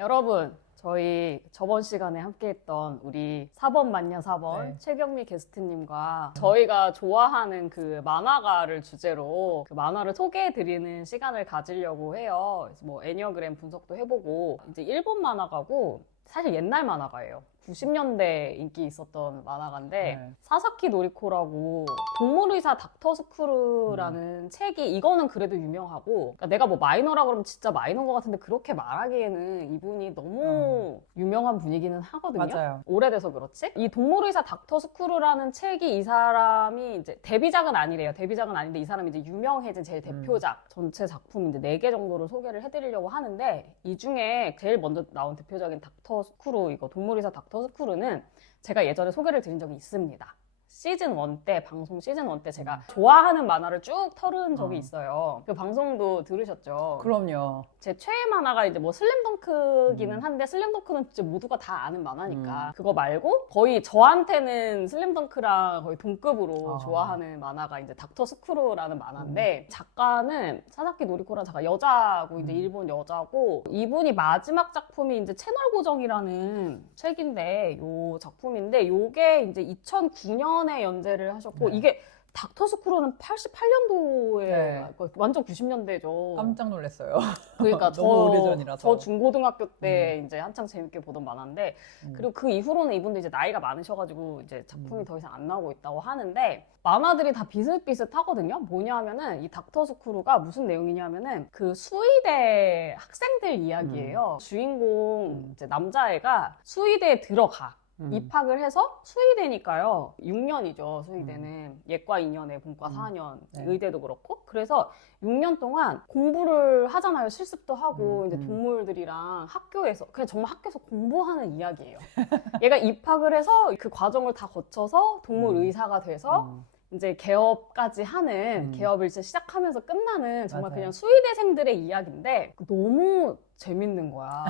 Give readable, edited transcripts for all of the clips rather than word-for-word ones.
여러분, 저희 저번 시간에 함께했던 우리 4번 만녀 4번 네. 최경미 게스트님과 저희가 좋아하는 그 만화가를 주제로 그 만화를 소개해드리는 시간을 가지려고 해요. 그래서 뭐 애니어그램 분석도 해보고 이제 일본 만화가고 사실 옛날 만화가예요. 90년대 인기 있었던 만화가인데 네. 사사키 노리코라고 동물의사 닥터 스크루라는 책이 이거는 그래도 유명하고 그러니까 내가 뭐 마이너라 그러면 진짜 마이너인 것 같은데 그렇게 말하기에는 이분이 너무 유명한 분이기는 하거든요. 맞아요. 오래돼서 그렇지? 이 동물의사 닥터 스크루라는 책이 이 사람이 이제 데뷔작은 아니래요. 데뷔작은 아닌데 이 사람이 이제 유명해진 제일 대표작 전체 작품 이제 4개 정도를 소개를 해드리려고 하는데 이 중에 제일 먼저 나온 대표작인 닥터 스크루 이거 동물의사 닥터 스크루는 제가 예전에 소개를 드린 적이 있습니다. 시즌 1 때, 방송 시즌 1 때 제가 좋아하는 만화를 쭉 털은 적이 있어요. 그 방송도 들으셨죠? 그럼요. 제 최애 만화가 이제 뭐 슬램덩크기는 한데 슬램덩크는 진짜 모두가 다 아는 만화니까 그거 말고 거의 저한테는 슬램덩크랑 거의 동급으로 좋아하는 만화가 이제 닥터 스크루라는 만화인데 작가는 사사키 노리코라는 작가 여자고 이제 일본 여자고 이분이 마지막 작품이 이제 채널 고정이라는 책인데 요 작품인데 요게 이제 2009년에 연재를 하셨고 네. 이게 닥터 스크루는 88년도에 네. 완전 90년대죠. 깜짝 놀랐어요. 그러니까 너무 오래전이라서. 저 중고등학교 때 이제 한창 재밌게 보던 만화인데 그리고 그 이후로는 이분도 이제 나이가 많으셔가지고 이제 작품이 더 이상 안 나오고 있다고 하는데 만화들이 다 비슷비슷하거든요. 뭐냐면은 이 닥터 스크루가 무슨 내용이냐면은 그 수의대 학생들 이야기예요. 주인공 이제 남자애가 수의대에 들어가. 입학을 해서 수의대니까요. 6년이죠, 수의대는. 예과 2년에 본과 4년, 네. 의대도 그렇고. 그래서 6년 동안 공부를 하잖아요. 실습도 하고, 이제 동물들이랑 학교에서, 그냥 정말 학교에서 공부하는 이야기예요. 얘가 입학을 해서 그 과정을 다 거쳐서 동물 의사가 돼서 이제 개업까지 하는 개업을 이제 시작하면서 끝나는 정말 맞아요. 그냥 수의대생들의 이야기인데 너무 재밌는 거야.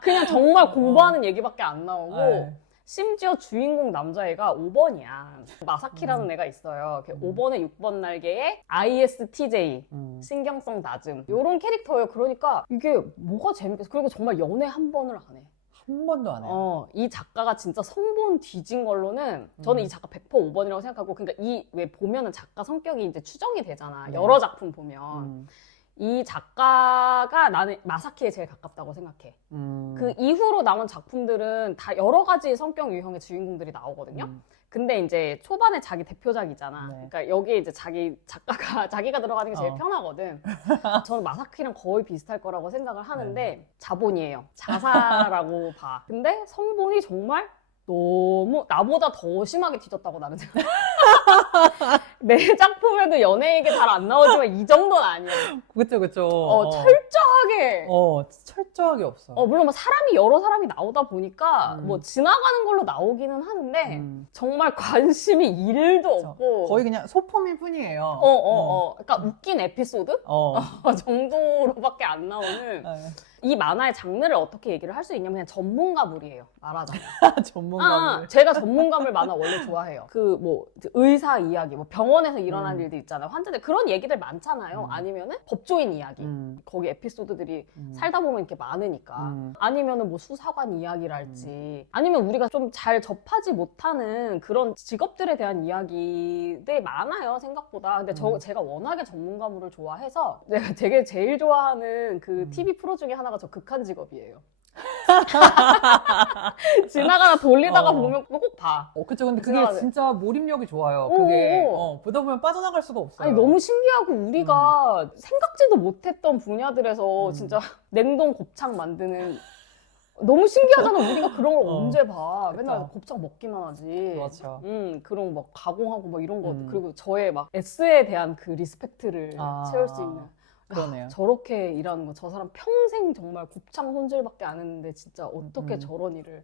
그냥 정말 공부하는 얘기밖에 안 나오고 네. 심지어 주인공 남자애가 5번이야. 마사키라는 애가 있어요. 5번에 6번 날개에 ISTJ 신경성 낮음 요런 캐릭터예요. 그러니까 이게 뭐가 재밌겠어. 그리고 정말 연애 한 번을 안 해. 한 번도 안 해요. 이 작가가 진짜 성본 뒤진 걸로는 저는 이 작가 100% 5번이라고 생각하고 그러니까 이 왜 보면은 작가 성격이 이제 추정이 되잖아. 여러 작품 보면. 이 작가가 나는 마사키에 제일 가깝다고 생각해. 그 이후로 나온 작품들은 다 여러 가지 성격 유형의 주인공들이 나오거든요. 근데 이제 초반에 자기 대표작이잖아. 네. 그러니까 여기에 이제 자기가 들어가는 게 제일 편하거든. 저는 마사키랑 거의 비슷할 거라고 생각을 하는데 자본이에요. 자사라고 봐. 근데 성본이 정말 너무 나보다 더 심하게 뒤졌다고 나는 생각해. 내 작품에도 연애 얘기 잘 안 나오지만 이 정도는 아니야. 그쵸. 철저하게. 철저하게 없어. 물론 뭐 여러 사람이 나오다 보니까 뭐 지나가는 걸로 나오기는 하는데 정말 관심이 1도 없고. 거의 그냥 소품일 뿐이에요. 그러니까 웃긴 에피소드? 정도로밖에 안 나오는. 이 만화의 장르를 어떻게 얘기를 할 수 있냐면 그냥 전문가물이에요. 말하자면. 전문가물. 제가 전문가물 만화 원래 좋아해요. 그 뭐 의사 이야기, 뭐 병원에서 일어난 일들 있잖아요. 환자들 그런 얘기들 많잖아요. 아니면은 법조인 이야기. 거기 에피소드들이 살다 보면 이렇게 많으니까. 아니면은 뭐 수사관 이야기랄지. 아니면 우리가 좀 잘 접하지 못하는 그런 직업들에 대한 이야기들이 많아요. 생각보다. 근데 제가 워낙에 전문가물을 좋아해서 내가 되게 제일 좋아하는 그 TV 프로 중에 하나가 저 극한 직업이에요. 지나가다 돌리다가 보면 꼭 봐. 그쵸. 근데 그게 지나가네. 진짜 몰입력이 좋아요. 오, 그게. 오. 보다 보면 빠져나갈 수가 없어요. 아니 너무 신기하고 우리가 생각지도 못했던 분야들에서 진짜 냉동 곱창 만드는 너무 신기하잖아. 우리가 그런 걸 언제 봐. 맨날 그쵸. 곱창 먹기만 하지. 그렇죠. 그런 막 가공하고 뭐 이런 거 그리고 저의 막 S에 대한 그 리스펙트를 채울 수 있는. 그러네요. 저렇게 일하는 거 저 사람 평생 정말 곱창 손질밖에 안 했는데 진짜 어떻게 저런 일을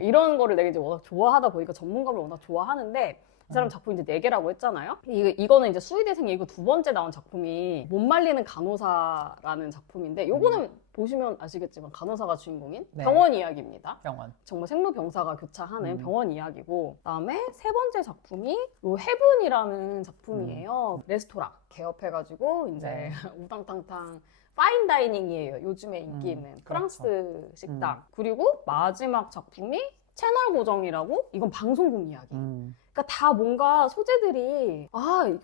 이런 거를 내가 이제 워낙 좋아하다 보니까 전문가를 워낙 좋아하는데 이 사람 작품 이제 4개라고 했잖아요. 이거는 이제 수의대생 얘기고 두 번째 나온 작품이 못 말리는 간호사라는 작품인데 요거는 보시면 아시겠지만 간호사가 주인공인 네. 병원 이야기입니다. 병원. 정말 생로병사가 교차하는 병원 이야기고 그다음에 세 번째 작품이 요 헤븐이라는 작품이에요. 레스토랑 개업해가지고 이제 네. 우당탕탕 파인 다이닝이에요. 요즘에 인기 있는 프랑스 식당. 그리고 마지막 작품이 채널 고정이라고? 이건 방송국 이야기. 그러니까 다 뭔가 소재들이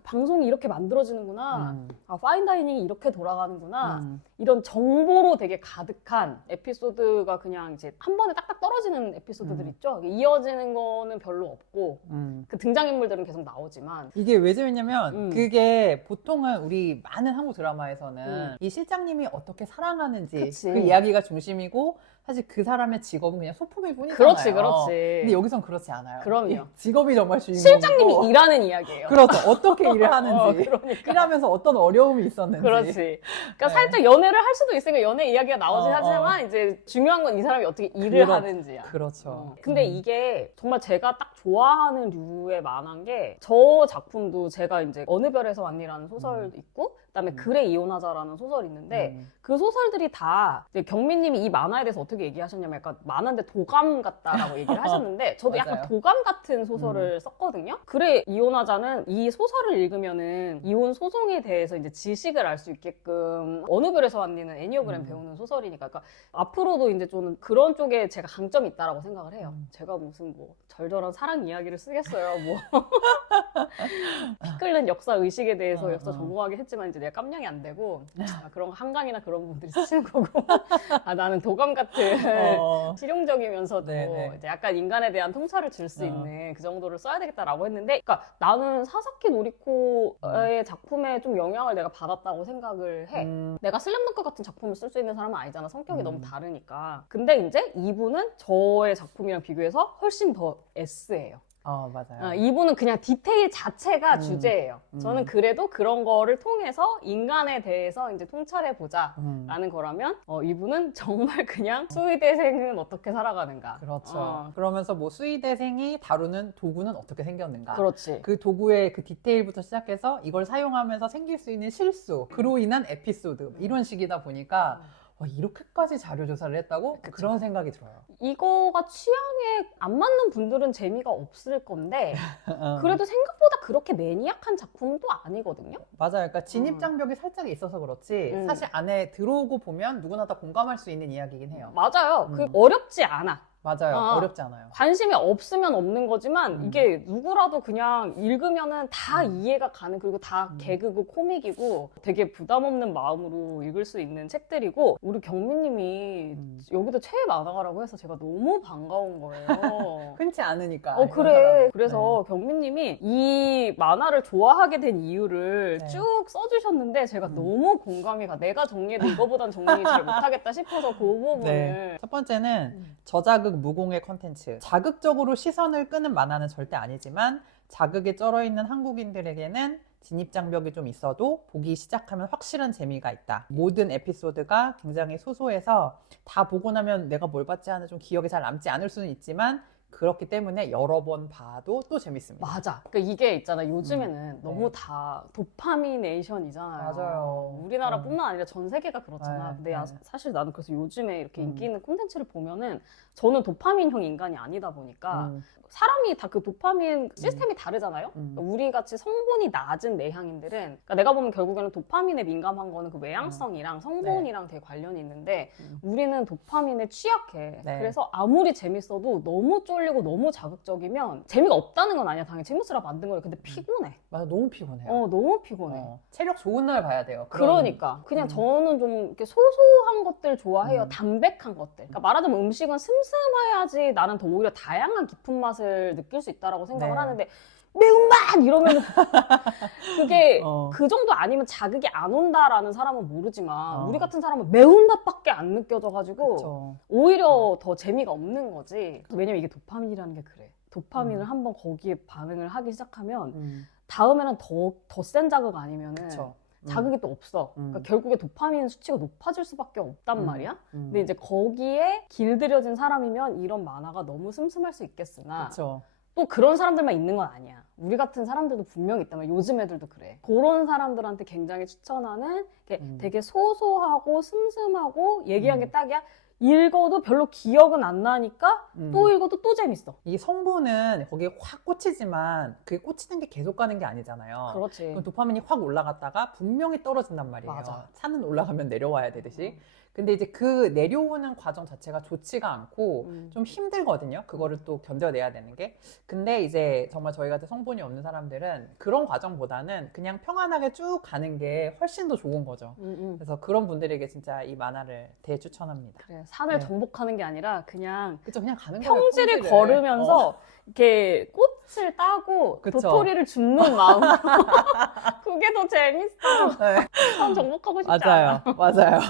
방송이 이렇게 만들어지는구나. 파인 다이닝이 이렇게 돌아가는구나. 이런 정보로 되게 가득한 에피소드가 그냥 이제 한 번에 딱딱 떨어지는 에피소드들 있죠. 이어지는 거는 별로 없고 그 등장인물들은 계속 나오지만 이게 왜 재밌냐면 그게 보통은 우리 많은 한국 드라마에서는 이 실장님이 어떻게 살아가는지 그치. 그 이야기가 중심이고 사실 그 사람의 직업은 그냥 소품일 뿐이잖아요. 그렇지. 근데 여기선 그렇지 않아요. 그럼요. 이 직업이 정말 주인공이고 실장님이 일하는 이야기예요. 그렇죠. 어떻게 일을 하는지 그러니까. 일하면서 어떤 어려움이 있었는지 그렇지. 그러니까 네. 살짝 연애를 할 수도 있으니까 연애 이야기가 나오긴 하지만 이제 중요한 건 이 사람이 어떻게 일을 하는지야. 그렇죠. 근데 이게 정말 제가 딱 좋아하는 류의 만화인 게 저 작품도 제가 이제 어느 별에서 왔니라는 소설도 있고 그다음에 그래 이혼하자라는 소설이 있는데 그 소설들이 다 이제 경민님이 이 만화에 대해서 어떻게 얘기하셨냐면 약간 만화인데 도감 같다라고 얘기를 하셨는데 저도 약간 맞아요. 도감 같은 소설을 썼거든요. 그래 이혼하자는 이 소설을 읽으면은 이혼 소송에 대해서 이제 지식을 알 수 있게끔 어느 별에서 왔니는 애니어그램 배우는 소설이니까 그러니까 앞으로도 이제 좀 그런 쪽에 제가 강점이 있다라고 생각을 해요. 제가 무슨 뭐 절절한 사랑 이야기를 쓰겠어요. 뭐 피 끓는 역사 의식에 대해서 역사 전공하게 했지만 이제 내가 깜냥이 안 되고 그런 거 한강이나 그런 분들이 쓰시는 거고 나는 도감 같은 실용적이면서도 네네. 이제 약간 인간에 대한 통찰을 줄 수 있는 그 정도를 써야 되겠다라고 했는데 그러니까 나는 사사키 노리코의 작품에 좀 영향을 내가 받았다고 생각을 해. 내가 슬램덩크 같은 작품을 쓸 수 있는 사람은 아니잖아. 성격이 너무 다르니까. 근데 이제 이분은 저의 작품이랑 비교해서 훨씬 더 S예요. 맞아요. 이분은 그냥 디테일 자체가 주제예요. 저는 그래도 그런 거를 통해서 인간에 대해서 이제 통찰해보자 라는 거라면 이분은 정말 그냥 수의대생은 어떻게 살아가는가. 그렇죠. 그러면서 뭐 수의대생이 다루는 도구는 어떻게 생겼는가. 그렇지. 그 도구의 그 디테일부터 시작해서 이걸 사용하면서 생길 수 있는 실수, 그로 인한 에피소드 이런 식이다 보니까 와, 이렇게까지 자료 조사를 했다고? 그런 생각이 들어요. 이거가 취향에 안 맞는 분들은 재미가 없을 건데 그래도 생각보다 그렇게 매니악한 작품은 또 아니거든요. 맞아요. 그러니까 진입장벽이 살짝 있어서 그렇지 사실 안에 들어오고 보면 누구나 다 공감할 수 있는 이야기긴 해요. 맞아요. 그 어렵지 않아. 맞아요. 어렵지 않아요. 관심이 없으면 없는 거지만 이게 누구라도 그냥 읽으면은 다 이해가 가는 그리고 다 개그고 코믹이고 되게 부담 없는 마음으로 읽을 수 있는 책들이고 우리 경민님이 여기도 최애 만화가라고 해서 제가 너무 반가운 거예요. 흔치 않으니까. 그래. 그래서 경민님이 이 만화를 좋아하게 된 이유를 쭉 써주셨는데 제가 너무 공감이 가. 내가 정리해도 이거보단 정리 잘 못하겠다 싶어서 그 부분을. 첫 번째는 저자극 무공의 컨텐츠. 자극적으로 시선을 끄는 만화는 절대 아니지만 자극에 쩔어 있는 한국인들에게는 진입장벽이 좀 있어도 보기 시작하면 확실한 재미가 있다. 모든 에피소드가 굉장히 소소해서 다 보고 나면 내가 뭘 봤지 하는 좀 기억에 잘 남지 않을 수는 있지만 그렇기 때문에 여러 번 봐도 또 재밌습니다. 맞아. 그러니까 이게 있잖아. 요즘에는 너무 다 도파미네이션이잖아요. 맞아요. 우리나라뿐만 아니라 전 세계가 그렇잖아. 근데 사실 나는 그래서 요즘에 이렇게 인기 있는 콘텐츠를 보면은 저는 도파민형 인간이 아니다 보니까 사람이 다 그 도파민 시스템이 다르잖아요. 그러니까 우리 같이 성분이 낮은 내향인들은 그러니까 내가 보면 결국에는 도파민에 민감한 거는 그 외향성이랑 성분이랑 되게 관련이 있는데 우리는 도파민에 취약해. 그래서 아무리 재밌어도 너무 쫄리고 너무 자극적이면 재미가 없다는 건 아니야. 당연히 재밌으라 만든 거예요. 근데 피곤해. 맞아, 너무 피곤해요. 너무 피곤해. 체력 좋은 날 봐야 돼요. 그러니까 그냥 저는 좀 이렇게 소소한 것들 좋아해요. 담백한 것들. 그러니까 말하자면 음식은 슴슴해야지 나는 더 오히려 다양한 깊은 맛을 느낄 수 있다라고 생각을 하는데 매운맛 이러면 그게 그 정도 아니면 자극이 안 온다라는 사람은 모르지만 우리 같은 사람은 매운맛밖에 안 느껴져가지고 오히려 더 재미가 없는 거지. 왜냐면 이게 도파민이라는 게 그래. 도파민을 한번 거기에 반응을 하기 시작하면 다음에는 더 센 자극 아니면은 자극이 또 없어. 그러니까 결국에 도파민 수치가 높아질 수밖에 없단 말이야. 근데 이제 거기에 길들여진 사람이면 이런 만화가 너무 슴슴할 수 있겠으나 또 그런 사람들만 있는 건 아니야. 우리 같은 사람들도 분명히 있다면 요즘 애들도 그래. 그런 사람들한테 굉장히 추천하는 되게 소소하고 슴슴하고 얘기한 게 딱이야. 읽어도 별로 기억은 안 나니까 또 읽어도 또 재밌어. 이 성분은 거기에 확 꽂히지만 그게 꽂히는 게 계속 가는 게 아니잖아요. 그렇지. 그럼 도파민이 확 올라갔다가 분명히 떨어진단 말이에요. 맞아. 산은 올라가면 내려와야 되듯이. 근데 이제 그 내려오는 과정 자체가 좋지가 않고 좀 힘들거든요. 그거를 또 견뎌내야 되는 게. 근데 이제 정말 저희 같은 성분이 없는 사람들은 그런 과정보다는 그냥 평안하게 쭉 가는 게 훨씬 더 좋은 거죠. 그래서 그런 분들에게 진짜 이 만화를 대추천합니다. 그래, 산을 네. 정복하는 게 아니라 그냥 그쵸, 그냥 가는 거예요. 평지를 평지를. 걸으면서 이렇게 꽃을 따고 그쵸. 도토리를 줍는 마음. 그게 더 재밌어. 네. 산 정복하고 싶지 맞아요. 않아. 맞아요.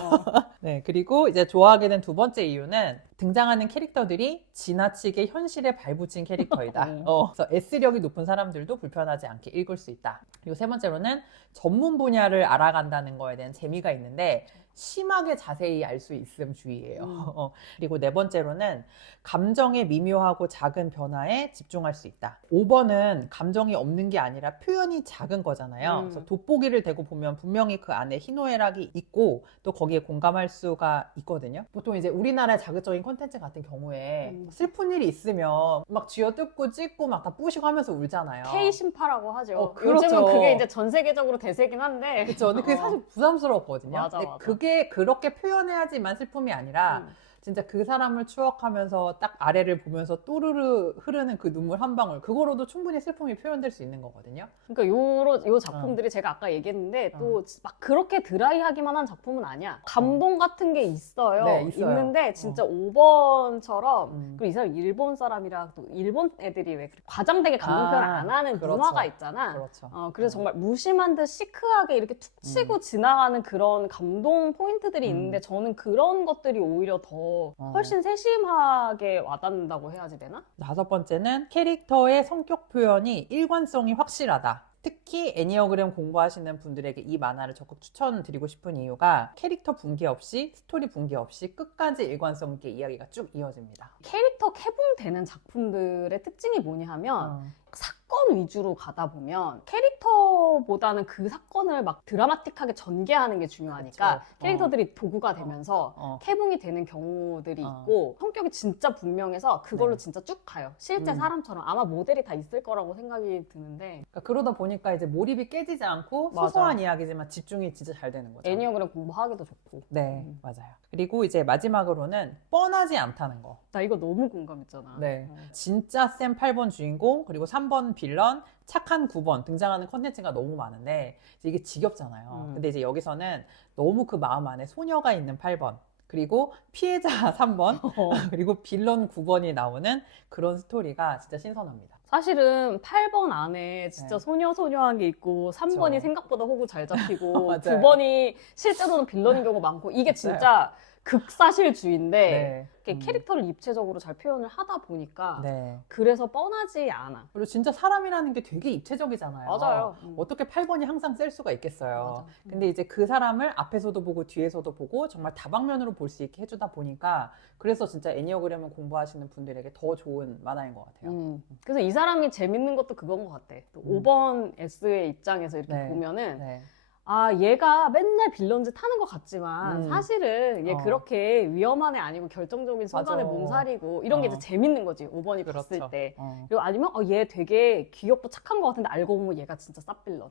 네, 그리고 이제 좋아하게 된 두 번째 이유는 등장하는 캐릭터들이 지나치게 현실에 발붙인 캐릭터이다. 그래서 S력이 높은 사람들도 불편하지 않게 읽을 수 있다. 그리고 세 번째로는 전문 분야를 알아간다는 거에 대한 재미가 있는데 심하게 자세히 알 수 있음 주의예요. 그리고 네 번째로는 감정의 미묘하고 작은 변화에 집중할 수 있다. 5번은 감정이 없는 게 아니라 표현이 작은 거잖아요. 그래서 돋보기를 대고 보면 분명히 그 안에 희노애락이 있고 또 거기에 공감할 수가 있거든요. 보통 이제 우리나라의 자극적인 콘텐츠 같은 경우에 슬픈 일이 있으면 막 쥐어뜯고 찢고 막 다 부시고 하면서 울잖아요. K-신파라고 하죠. 그렇죠. 요즘은 그게 이제 전 세계적으로 대세긴 한데. 그렇죠. 근데 그게 사실 부담스럽거든요. 맞아, 근데 맞아. 그게 그렇게 표현해야지만 슬픔이 아니라 진짜 그 사람을 추억하면서 딱 아래를 보면서 또르르 흐르는 그 눈물 한 방울, 그거로도 충분히 슬픔이 표현될 수 있는 거거든요. 그러니까 요 작품들이 제가 아까 얘기했는데 또 막 그렇게 드라이하기만 한 작품은 아니야. 감동 같은 게 있어요. 네, 있어요. 있는데 진짜 5번처럼 그리고 이 사람 일본 사람이라 또 일본 애들이 왜 그렇게 과장되게 감동 표현 안 하는 그렇죠. 문화가 있잖아. 그렇죠. 그래서 정말 무심한 듯 시크하게 이렇게 툭 치고 지나가는 그런 감동 포인트들이 있는데 저는 그런 것들이 오히려 더 훨씬 세심하게 와닿는다고 해야지 되나? 다섯 번째는 캐릭터의 성격 표현이 일관성이 확실하다. 특히 애니어그램 공부하시는 분들에게 이 만화를 적극 추천드리고 싶은 이유가 캐릭터 붕괴 없이 스토리 붕괴 없이 끝까지 일관성 있게 이야기가 쭉 이어집니다. 캐릭터 캐붕되는 작품들의 특징이 뭐냐 하면 사건 위주로 가다 보면 캐릭터보다는 그 사건을 막 드라마틱하게 전개하는 게 중요하니까 그쵸. 캐릭터들이 도구가 되면서 캐붕이 되는 경우들이 있고 성격이 진짜 분명해서 그걸로 진짜 쭉 가요. 실제 사람처럼 아마 모델이 다 있을 거라고 생각이 드는데 그러니까 그러다 보니까 이제 몰입이 깨지지 않고 맞아. 소소한 이야기지만 집중이 진짜 잘 되는 거죠. 애니어그램 공부하기도 좋고. 네, 맞아요. 그리고 이제 마지막으로는 뻔하지 않다는 거. 나 이거 너무 공감했잖아. 네. 진짜 센 8번 주인공, 그리고 3번 빌런, 착한 9번 등장하는 컨텐츠가 너무 많은데 이게 지겹잖아요. 근데 이제 여기서는 너무 그 마음 안에 소녀가 있는 8번, 그리고 피해자 3번, 그리고 빌런 9번이 나오는 그런 스토리가 진짜 신선합니다. 사실은 8번 안에 진짜 네. 소녀소녀한 게 있고 3번이 그쵸. 생각보다 호구 잘 잡히고 맞아요. 9번이 실제로는 빌런인 경우 많고 이게 진짜 극사실주의인데 네. 이렇게 캐릭터를 입체적으로 잘 표현을 하다 보니까 네. 그래서 뻔하지 않아. 그리고 진짜 사람이라는 게 되게 입체적이잖아요. 맞아요. 어떻게 8번이 항상 셀 수가 있겠어요. 맞아. 근데 이제 그 사람을 앞에서도 보고 뒤에서도 보고 정말 다방면으로 볼 수 있게 해주다 보니까 그래서 진짜 애니어그램을 공부하시는 분들에게 더 좋은 만화인 것 같아요. 그래서 이 사람이 재밌는 것도 그건 것 같아. 또 5번 S의 입장에서 이렇게 네. 보면은 네. 아, 얘가 맨날 빌런즈 타는 것 같지만 사실은 얘 그렇게 위험한 애 아니고 결정적인 순간에 맞아. 몸살이고 이런 게 이제 재밌는 거지. 5번이 그렇죠. 봤을 때. 어. 그리고 아니면 얘 되게 귀엽고 착한 것 같은데 알고 보면 얘가 진짜 쌉빌런.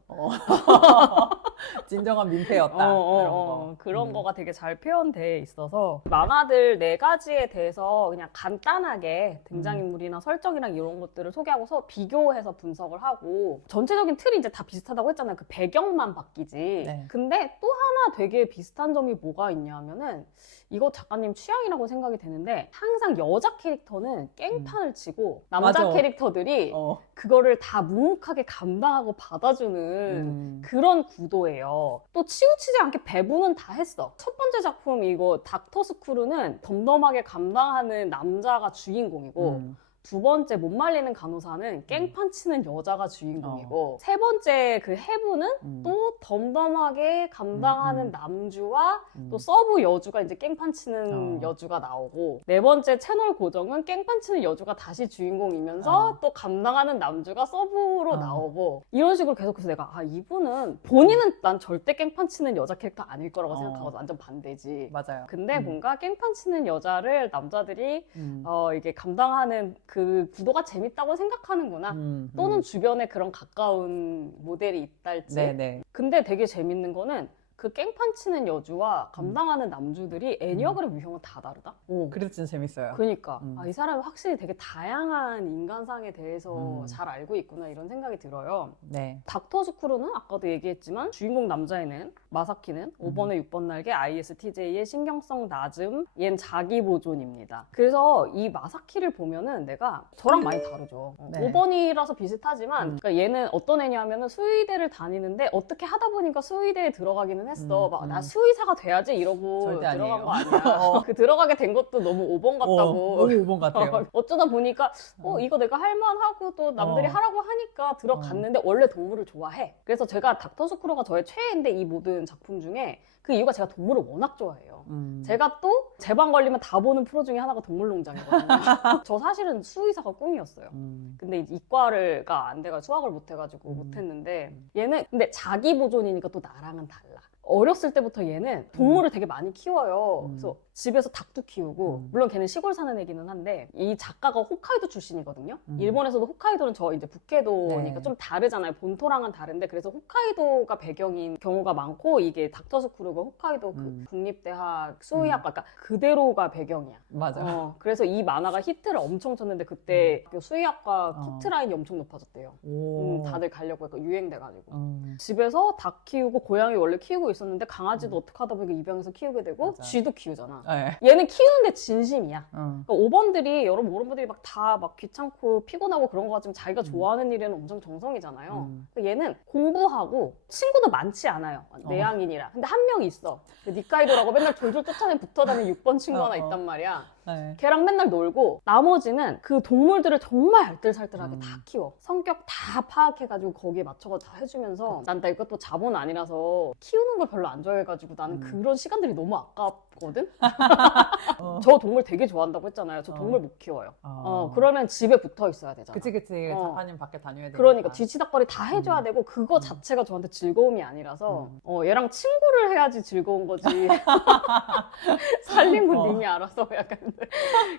진정한 민폐였다. 이런 거. 그런 거가 되게 잘 표현돼 있어서 만화들 4가지에 대해서 그냥 간단하게 등장인물이나 설정이랑 이런 것들을 소개하고서 비교해서 분석을 하고 전체적인 틀이 이제 다 비슷하다고 했잖아요. 그 배경만 바뀌지. 네. 근데 또 하나 되게 비슷한 점이 뭐가 있냐면은 이거 작가님 취향이라고 생각이 되는데 항상 여자 캐릭터는 깽판을 치고 남자 맞아. 캐릭터들이 그거를 다 묵묵하게 감당하고 받아주는 그런 구도예요. 또 치우치지 않게 배분은 다 했어. 첫 번째 작품 이거 닥터 스크루는 덤덤하게 감당하는 남자가 주인공이고 두 번째 못 말리는 간호사는 깽판 치는 여자가 주인공이고 세 번째 그 해부는 또 덤덤하게 감당하는 남주와 또 서브 여주가 이제 깽판 치는 여주가 나오고 네 번째 채널 고정은 깽판 치는 여주가 다시 주인공이면서 또 감당하는 남주가 서브로 나오고 이런 식으로 계속해서 내가 이분은 본인은 난 절대 깽판 치는 여자 캐릭터 아닐 거라고 생각하고 완전 반대지. 맞아요. 근데 뭔가 깽판 치는 여자를 남자들이 이게 감당하는 그 구도가 재밌다고 생각하는구나. 또는 주변에 그런 가까운 모델이 있달지. 네네. 근데 되게 재밌는 거는 그 깽판 치는 여주와 감당하는 남주들이 애니어그램 유형은 다 다르다? 그래서 진짜 재밌어요. 그러니까 이 사람이 확실히 되게 다양한 인간상에 대해서 잘 알고 있구나 이런 생각이 들어요. 네. 닥터 스크루는 아까도 얘기했지만 주인공 남자애는 마사키는 5번에 6번 날개 ISTJ의 신경성 낮음 얜 자기 보존입니다. 그래서 이 마사키를 보면은 내가 저랑 많이 다르죠. 네. 5번이라서 비슷하지만 그러니까 얘는 어떤 애냐면은 수의대를 다니는데 어떻게 하다 보니까 수의대에 들어가기는 했어. 막 나 수의사가 돼야지 이러고 절대 들어간 거 아니에요. 아니야. 그 들어가게 된 것도 너무 5번 같다고. 너무 5번 같아요. 어쩌다 보니까 이거 내가 할만하고 또 남들이 하라고 하니까 들어갔는데 원래 동물을 좋아해. 그래서 제가 닥터 스크루가 저의 최애인데 이 모든 작품 중에 그 이유가 제가 동물을 워낙 좋아해요. 제가 또 제 방 걸리면 다 보는 프로 중에 하나가 동물농장이거든요. 저 사실은 수의사가 꿈이었어요. 근데 이과가 안 돼가 수학을 못 해가지고 못했는데 얘는 근데 자기 보존이니까 또 나랑은 달라. 어렸을 때부터 얘는 동물을 되게 많이 키워요. 그래서 집에서 닭도 키우고 물론 걔는 시골 사는 애기는 한데 이 작가가 홋카이도 출신이거든요. 일본에서도 홋카이도는 저 이제 북해도니까 네. 좀 다르잖아요. 본토랑은 다른데 그래서 홋카이도가 배경인 경우가 많고 이게 닥터 스크루가 홋카이도 그 국립대학 수의학과 그러니까 그대로가 배경이야. 맞아요. 그래서 이 만화가 히트를 엄청 쳤는데 그때 그 수의학과 커트라인이 엄청 높아졌대요. 오. 다들 가려고 해서 유행돼가지고 집에서 닭 키우고 고양이 원래 키우고 있었는데 강아지도 어떻게 하다 보니까 입양해서 키우게 되고 맞아. 쥐도 키우잖아. 네. 얘는 키우는데 진심이야. 응. 그러니까 5번들이 여러분 5번들이 막 다 막 귀찮고 피곤하고 그런 거 같지만 자기가 좋아하는 일에는 엄청 정성이잖아요. 그러니까 얘는 공부하고 친구도 많지 않아요. 내향인이라. 근데 한 명 있어. 그 니카이도라고 맨날 졸졸 쫓아내 붙어다니는 6번 친구 하나 있단 말이야. 네. 걔랑 맨날 놀고 나머지는 그 동물들을 정말 알뜰살뜰하게 다 키워. 성격 다 파악해가지고 거기에 맞춰서 다 해주면서 난 나 이것도 자본 아니라서 키우는 걸 별로 안 좋아해가지고 나는 그런 시간들이 너무 아깝거든? 저 동물 되게 좋아한다고 했잖아요. 저 동물 못 키워요. 그러면 집에 붙어 있어야 되잖아. 그치. 작가님 밖에 다녀야 되니까. 그러니까 뒤치다거리 다 해줘야 되고 그거 자체가 저한테 즐거움이 아니라서 얘랑 친구를 해야지 즐거운 거지. 살림은 님이 알아서 약간.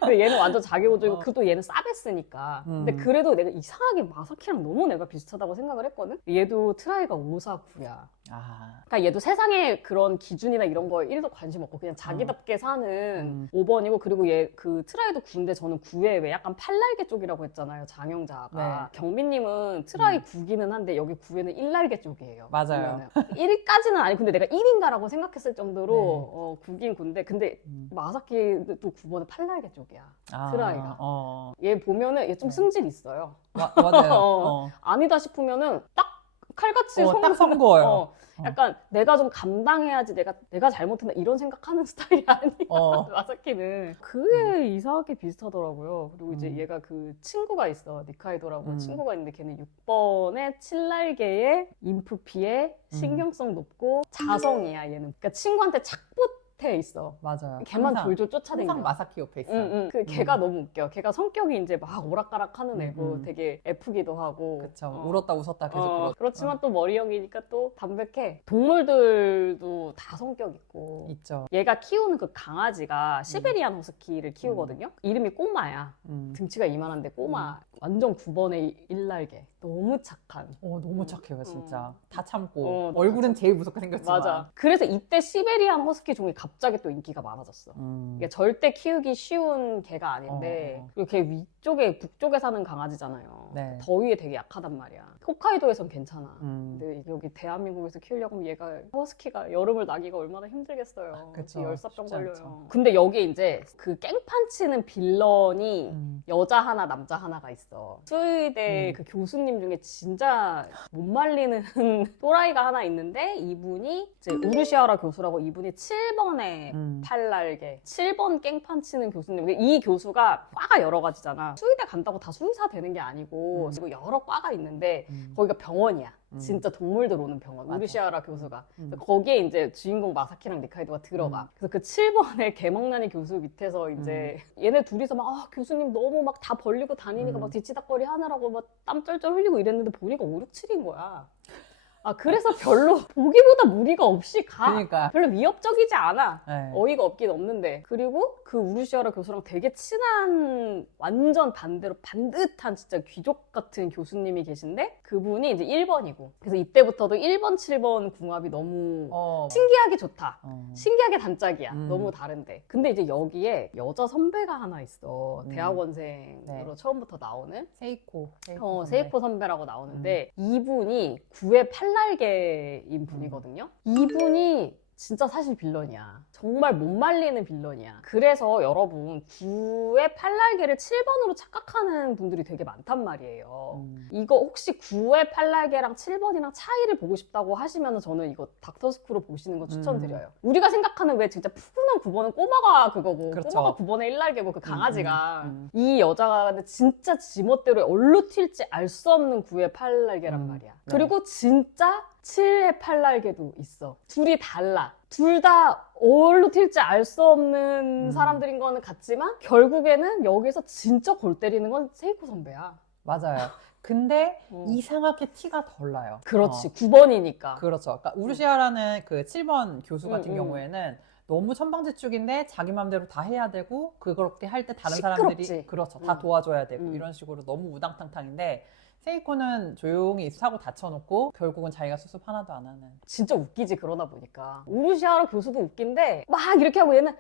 근데 얘는 완전 자기보조이고 그래도 얘는 싸베스니까. 근데 그래도 내가 이상하게 마사키랑 너무 내가 비슷하다고 생각을 했거든. 얘도 트라이가 549야. 그러니까 얘도 세상에 그런 기준이나 이런 거에 1도 관심 없고 그냥 자기답게 사는 5번이고 그리고 얘 그 트라이도 9인데 저는 9에 왜 약간 팔날개 쪽이라고 했잖아요. 장영자가. 네. 경민님은 트라이 9기는 한데 여기 9에는 1날개 쪽이에요. 맞아요. 1까지는 아니 근데 내가 1인가라고 생각했을 정도로 9긴 9인데 근데 마사키도 9번은 팔날개 쪽이야. 트라이가. 얘 보면은 얘 좀 승질 있어요. 맞아요. 아니다 싶으면은 딱 칼같이 딱 선거예요. 약간 내가 좀 감당해야지 내가 잘못했나 이런 생각하는 스타일이 아니야. 마사키는 그게 이상하게 비슷하더라고요. 그리고 이제 얘가 그 친구가 있어. 니카이도라고 친구가 있는데 걔는 6번에 7날개에 인프피에 신경성 높고 자성이야 얘는. 그러니까 친구한테 착붙해 있어. 맞아요. 걔만 항상, 졸졸 쫓아다니는 항상 마사키 옆에 있어요. 그 걔가 너무 웃겨. 걔가 성격이 이제 막 오락가락하는 애고 되게 F기도 하고. 그쵸. 울었다 웃었다 계속 그러죠. 그렇지만 또 머리형이니까 또 담백해. 동물들도 다 성격 있고. 있죠. 얘가 키우는 그 강아지가 시베리안 허스키를 키우거든요. 이름이 꼬마야. 등치가 이만한데 꼬마. 완전 9번의 1날개. 너무 착한. 너무 착해요, 진짜. 다 참고. 얼굴은 제일 무섭게 생겼지만. 맞아. 그래서 이때 시베리안 허스키 종이 갑자기 또 인기가 많아졌어. 이게 절대 키우기 쉬운 개가 아닌데 그리고 걔 위쪽에 북쪽에 사는 강아지잖아요. 네. 더위에 되게 약하단 말이야. 홋카이도에선 괜찮아. 근데 여기 대한민국에서 키우려면 얘가 허스키가 여름을 나기가 얼마나 힘들겠어요. 그쵸. 열사병 쉽지 걸려요. 않죠. 근데 여기 이제 그 깽판 치는 빌런이 여자 하나 남자 하나가 있어. 수의대 그 교수님 중에 진짜 못 말리는 또라이가 하나 있는데 이분이 이제 우르시아라 교수라고 이분이 7번 7번의 팔날개, 7번 깽판 치는 교수님. 이 교수가 과가 여러 가지잖아. 수의대 간다고 다 수의사 되는 게 아니고 그리고 여러 과가 있는데 거기가 병원이야. 진짜 동물들 오는 병원. 맞아. 우르시아라 교수가. 그래서 거기에 이제 주인공 마사키랑 리카이도가 들어가. 그래서 그 7번의 개먹나니 교수 밑에서 이제 얘네 둘이서 막 교수님 너무 막 다 벌리고 다니니까 막 뒤치다꺼리 하느라고 막 땀 쩔쩔 흘리고 이랬는데 보니까 5, 6, 7인 거야. 그래서 별로 보기보다 무리가 없이 가. 그러니까. 별로 위협적이지 않아. 네. 어이가 없긴 없는데. 그리고 그 우르시아라 교수랑 되게 친한 완전 반대로 반듯한 진짜 귀족 같은 교수님이 계신데 그분이 이제 1번이고. 그래서 이때부터도 1번, 7번 궁합이 너무 신기하게 좋다. 신기하게 단짝이야. 너무 다른데. 근데 이제 여기에 여자 선배가 하나 있어. 대학원생으로 처음부터 나오는. 세이코 세이코 선배라고 나오는데 이분이 9의 팔날개인 분이거든요. 이분이 진짜 사실 빌런이야. 정말 못 말리는 빌런이야. 그래서 여러분 9의 팔날개를 7번으로 착각하는 분들이 되게 많단 말이에요. 이거 혹시 9의 팔날개랑 7번이랑 차이를 보고 싶다고 하시면 저는 이거 닥터스쿨을 보시는 거 추천드려요. 우리가 생각하는 왜 진짜 푸근한 9번은 꼬마가 그거고 그렇죠. 꼬마가 9번의 1날개고 그 강아지가 이 여자가 근데 진짜 지멋대로 얼로 튈지 알 수 없는 9의 팔날개란 말이야. 네. 그리고 진짜 7의 팔날개도 있어. 둘이 달라. 둘 다 어디로 튈지 알 수 없는 사람들인 거는 같지만 결국에는 여기서 진짜 골 때리는 건 세이코 선배야. 맞아요. 근데 이상하게 티가 덜 나요. 그렇지. 9번이니까. 그렇죠. 그러니까 우르시아라는 그 7번 교수 같은 경우에는 너무 천방지축인데 자기 맘대로 다 해야 되고 그렇게 할 때 다른 시끄럽지. 사람들이 그렇죠. 다 도와줘야 되고 이런 식으로 너무 우당탕탕인데 세이코는 조용히 사고 다쳐놓고 결국은 자기가 수습 하나도 안 하는. 진짜 웃기지 그러다 보니까. 우르시아라 교수도 웃긴데 막 이렇게 하고 얘는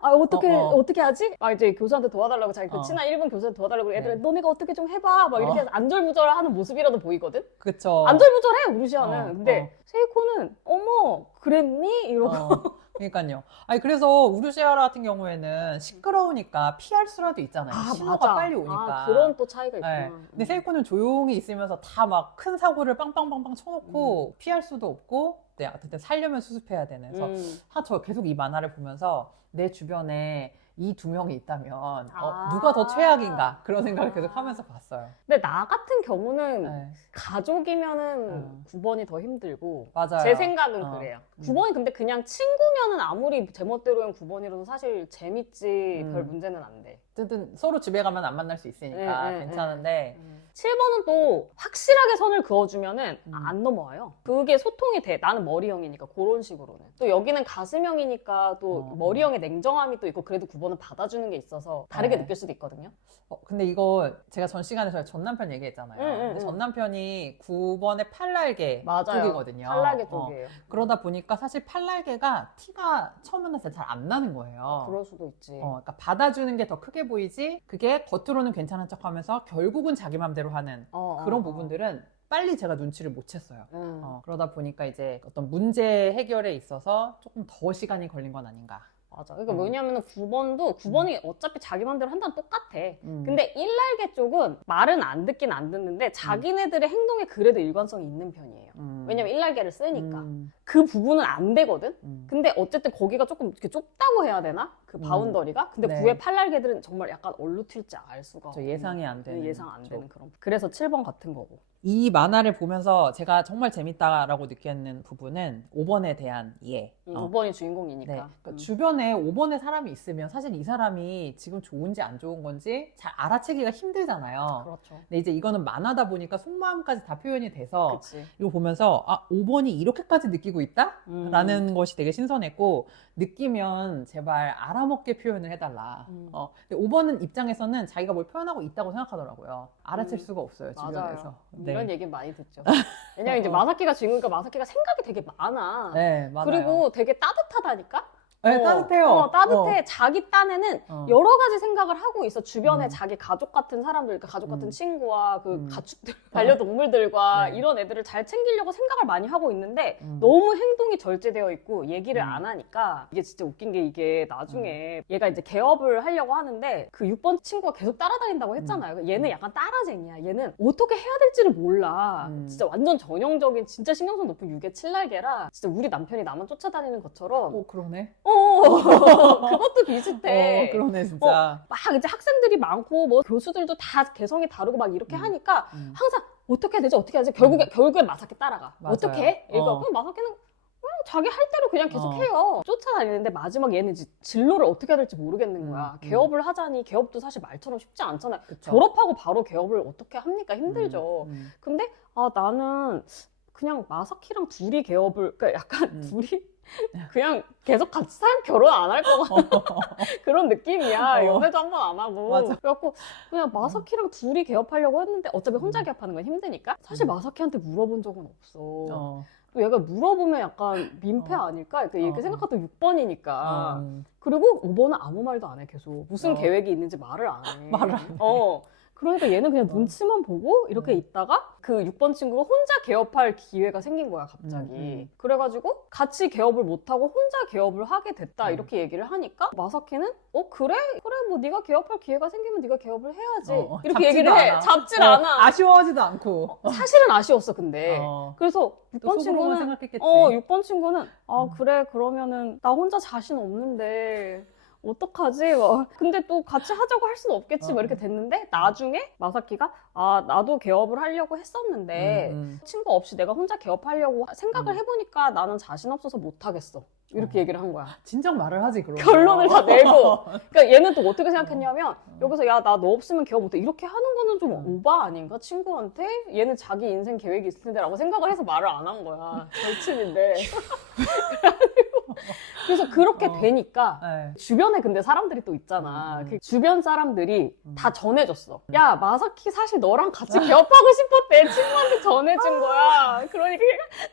어떻게 하지? 이제 교수한테 도와달라고 자기 그 친한 일본 교수한테 도와달라고 애들 너네가 어떻게 좀 해봐 막 이렇게 해서 안절부절하는 모습이라도 보이거든? 그쵸. 안절부절해 우르시아는. 근데 세이코는 어머 그랬니? 이러고 그러니까요. 그래서 우르시아라 같은 경우에는 시끄러우니까 피할 수라도 있잖아요. 신호가 맞아. 빨리 오니까. 그런 또 차이가 있구나. 네. 근데 세이코는 조용히 있으면서 다 막 큰 사고를 빵빵빵빵 쳐놓고 피할 수도 없고 어쨌든 살려면 수습해야 되는. 그래서 저 계속 이 만화를 보면서 내 주변에 이 두 명이 있다면 누가 더 최악인가 그런 생각을 계속 하면서 봤어요. 근데 나 같은 경우는 가족이면은 9번이 더 힘들고 맞아요. 제 생각은 그래요. 9번이 근데 그냥 친구면은 아무리 제멋대로인 9번이라도 사실 재밌지 별 문제는 안 돼. 어쨌든 서로 집에 가면 안 만날 수 있으니까 괜찮은데 7번은 또 확실하게 선을 그어주면은 안 넘어와요. 그게 소통이 돼. 나는 머리형이니까 그런 식으로는. 또 여기는 가슴형이니까 또 머리형의 냉정함이 또 있고 그래도 9번은 받아주는 게 있어서 다르게 느낄 수도 있거든요. 근데 이거 제가 전 시간에 저희 전 남편 얘기했잖아요. 근데 전 남편이 9번의 팔날개 쪽이거든요. 팔날개 쪽이에요. 그러다 보니까 사실 팔날개가 티가 처음 만났을 때 잘 안 나는 거예요. 그럴 수도 있지. 그러니까 받아주는 게 더 크게 보이지 그게 겉으로는 괜찮은 척하면서 결국은 자기 맘대로 하는 그런 부분들은 빨리 제가 눈치를 못 챘어요. 그러다 보니까 이제 어떤 문제 해결에 있어서 조금 더 시간이 걸린 건 아닌가. 맞아. 그러니까 왜냐면은 9번이 어차피 자기 맘대로 한다는 똑같아. 근데 1날개 쪽은 말은 안 듣긴 안 듣는데 자기네들의 행동에 그래도 일관성이 있는 편이에요. 왜냐면 1날개를 쓰니까. 그 부분은 안 되거든? 근데 어쨌든 거기가 조금 이렇게 좁다고 해야 되나? 그 바운더리가? 근데 9의 8날개들은 정말 약간 얼로 튈지 알 수가 없는. 예상이 안 되는. 예상 안 되는 그런. 그래서 7번 같은 거고. 이 만화를 보면서 제가 정말 재밌다라고 느꼈는 부분은 5번에 대한 이해. 5번이 주인공이니까. 네. 그러니까 주변에 5번의 사람이 있으면 사실 이 사람이 지금 좋은지 안 좋은 건지 잘 알아채기가 힘들잖아요. 그렇죠. 근데 이제 이거는 만화다 보니까 속마음까지 다 표현이 돼서 그치. 이거 보면서 5번이 이렇게까지 느끼고 있다? 라는 것이 되게 신선했고 느끼면 제발 알아먹게 표현을 해달라. 근데 5번은 입장에서는 자기가 뭘 표현하고 있다고 생각하더라고요. 알아챌 수가 없어요. 주변에서. 맞아요. 네. 이런 얘기 많이 듣죠. 왜냐면 이제 마사키가 주인공이니까 마사키가 생각이 되게 많아. 네, 맞아요. 그리고 되게 따뜻하다니까? 네, 따뜻해요. 따뜻해. 자기 딴에는 여러 가지 생각을 하고 있어. 주변에 자기 가족 같은 사람들, 그러니까 가족 같은 친구와 그 가축들, 반려동물들과 이런 애들을 잘 챙기려고 생각을 많이 하고 있는데 너무 행동이 절제되어 있고 얘기를 안 하니까 이게 진짜 웃긴 게 이게 나중에 얘가 이제 개업을 하려고 하는데 그 6번 친구가 계속 따라다닌다고 했잖아요. 얘는 약간 따라쟁이야. 얘는 어떻게 해야 될지를 몰라. 진짜 완전 전형적인 진짜 신경성 높은 6의 7날개라 진짜 우리 남편이 나만 쫓아다니는 것처럼 그러네. 그것도 비슷해. 그러네 진짜. 막 이제 학생들이 많고 뭐 교수들도 다 개성이 다르고 막 이렇게 하니까 항상 어떻게 해야 되지? 어떻게 해야지? 결국엔 마사키 따라가. 맞아요. 어떻게 해? 이거 그럼 마사키는 그냥 자기 할 대로 그냥 계속 해요. 쫓아다니는데 마지막 얘는 진로를 어떻게 해야 될지 모르겠는 거야. 개업을 하자니 개업도 사실 말처럼 쉽지 않잖아요. 그쵸. 졸업하고 바로 개업을 어떻게 합니까? 힘들죠. 근데 나는 그냥 마사키랑 둘이 개업을 그러니까 약간 둘이 그냥 계속 같이 살면 결혼 안 할 것 같아. 그런 느낌이야. 연애도 한 번 안 하고. 맞아. 그래갖고 그냥 마사키랑 둘이 개업하려고 했는데 어차피 혼자 개업하는 건 힘드니까 사실 마사키한테 물어본 적은 없어. 또 얘가 물어보면 약간 민폐 아닐까? 그러니까 이렇게 생각해도 6번이니까. 그리고 5번은 아무 말도 안 해, 계속. 무슨 계획이 있는지 말을 안 해. 말을 안 해. 그러니까 얘는 그냥 눈치만 보고 이렇게 있다가 그 6번 친구가 혼자 개업할 기회가 생긴 거야, 갑자기. 그래가지고 같이 개업을 못하고 혼자 개업을 하게 됐다, 이렇게 얘기를 하니까 마사키는 그래? 그래, 뭐 네가 개업할 기회가 생기면 네가 개업을 해야지. 이렇게 얘기를 해. 않아. 잡질 않아. 아쉬워하지도 않고. 사실은 아쉬웠어, 근데. 그래서 또 6번 속으로만 친구는 생각했겠지. 6번 친구는 그래, 그러면은 나 혼자 자신 없는데 어떡하지? 근데 또 같이 하자고 할 수는 없겠지. 뭐 이렇게 됐는데 나중에 마사키가 나도 개업을 하려고 했었는데 친구 없이 내가 혼자 개업하려고 생각을 해보니까 나는 자신 없어서 못하겠어. 이렇게 얘기를 한 거야. 진작 말을 하지 그러면. 결론을 다 내고. 그러니까 얘는 또 어떻게 생각했냐면 여기서 야, 나 너 없으면 개업 못해. 이렇게 하는 거는 좀 오바 아닌가? 친구한테? 얘는 자기 인생 계획이 있을 텐데 라고 생각을 해서 말을 안 한 거야. 절친인데. 그래서 그렇게 되니까 네. 주변에 근데 사람들이 또 있잖아. 그 주변 사람들이 다 전해줬어. 야, 마사키 사실 너랑 같이 개업하고 싶었대. 친구한테 전해준 거야. 그러니까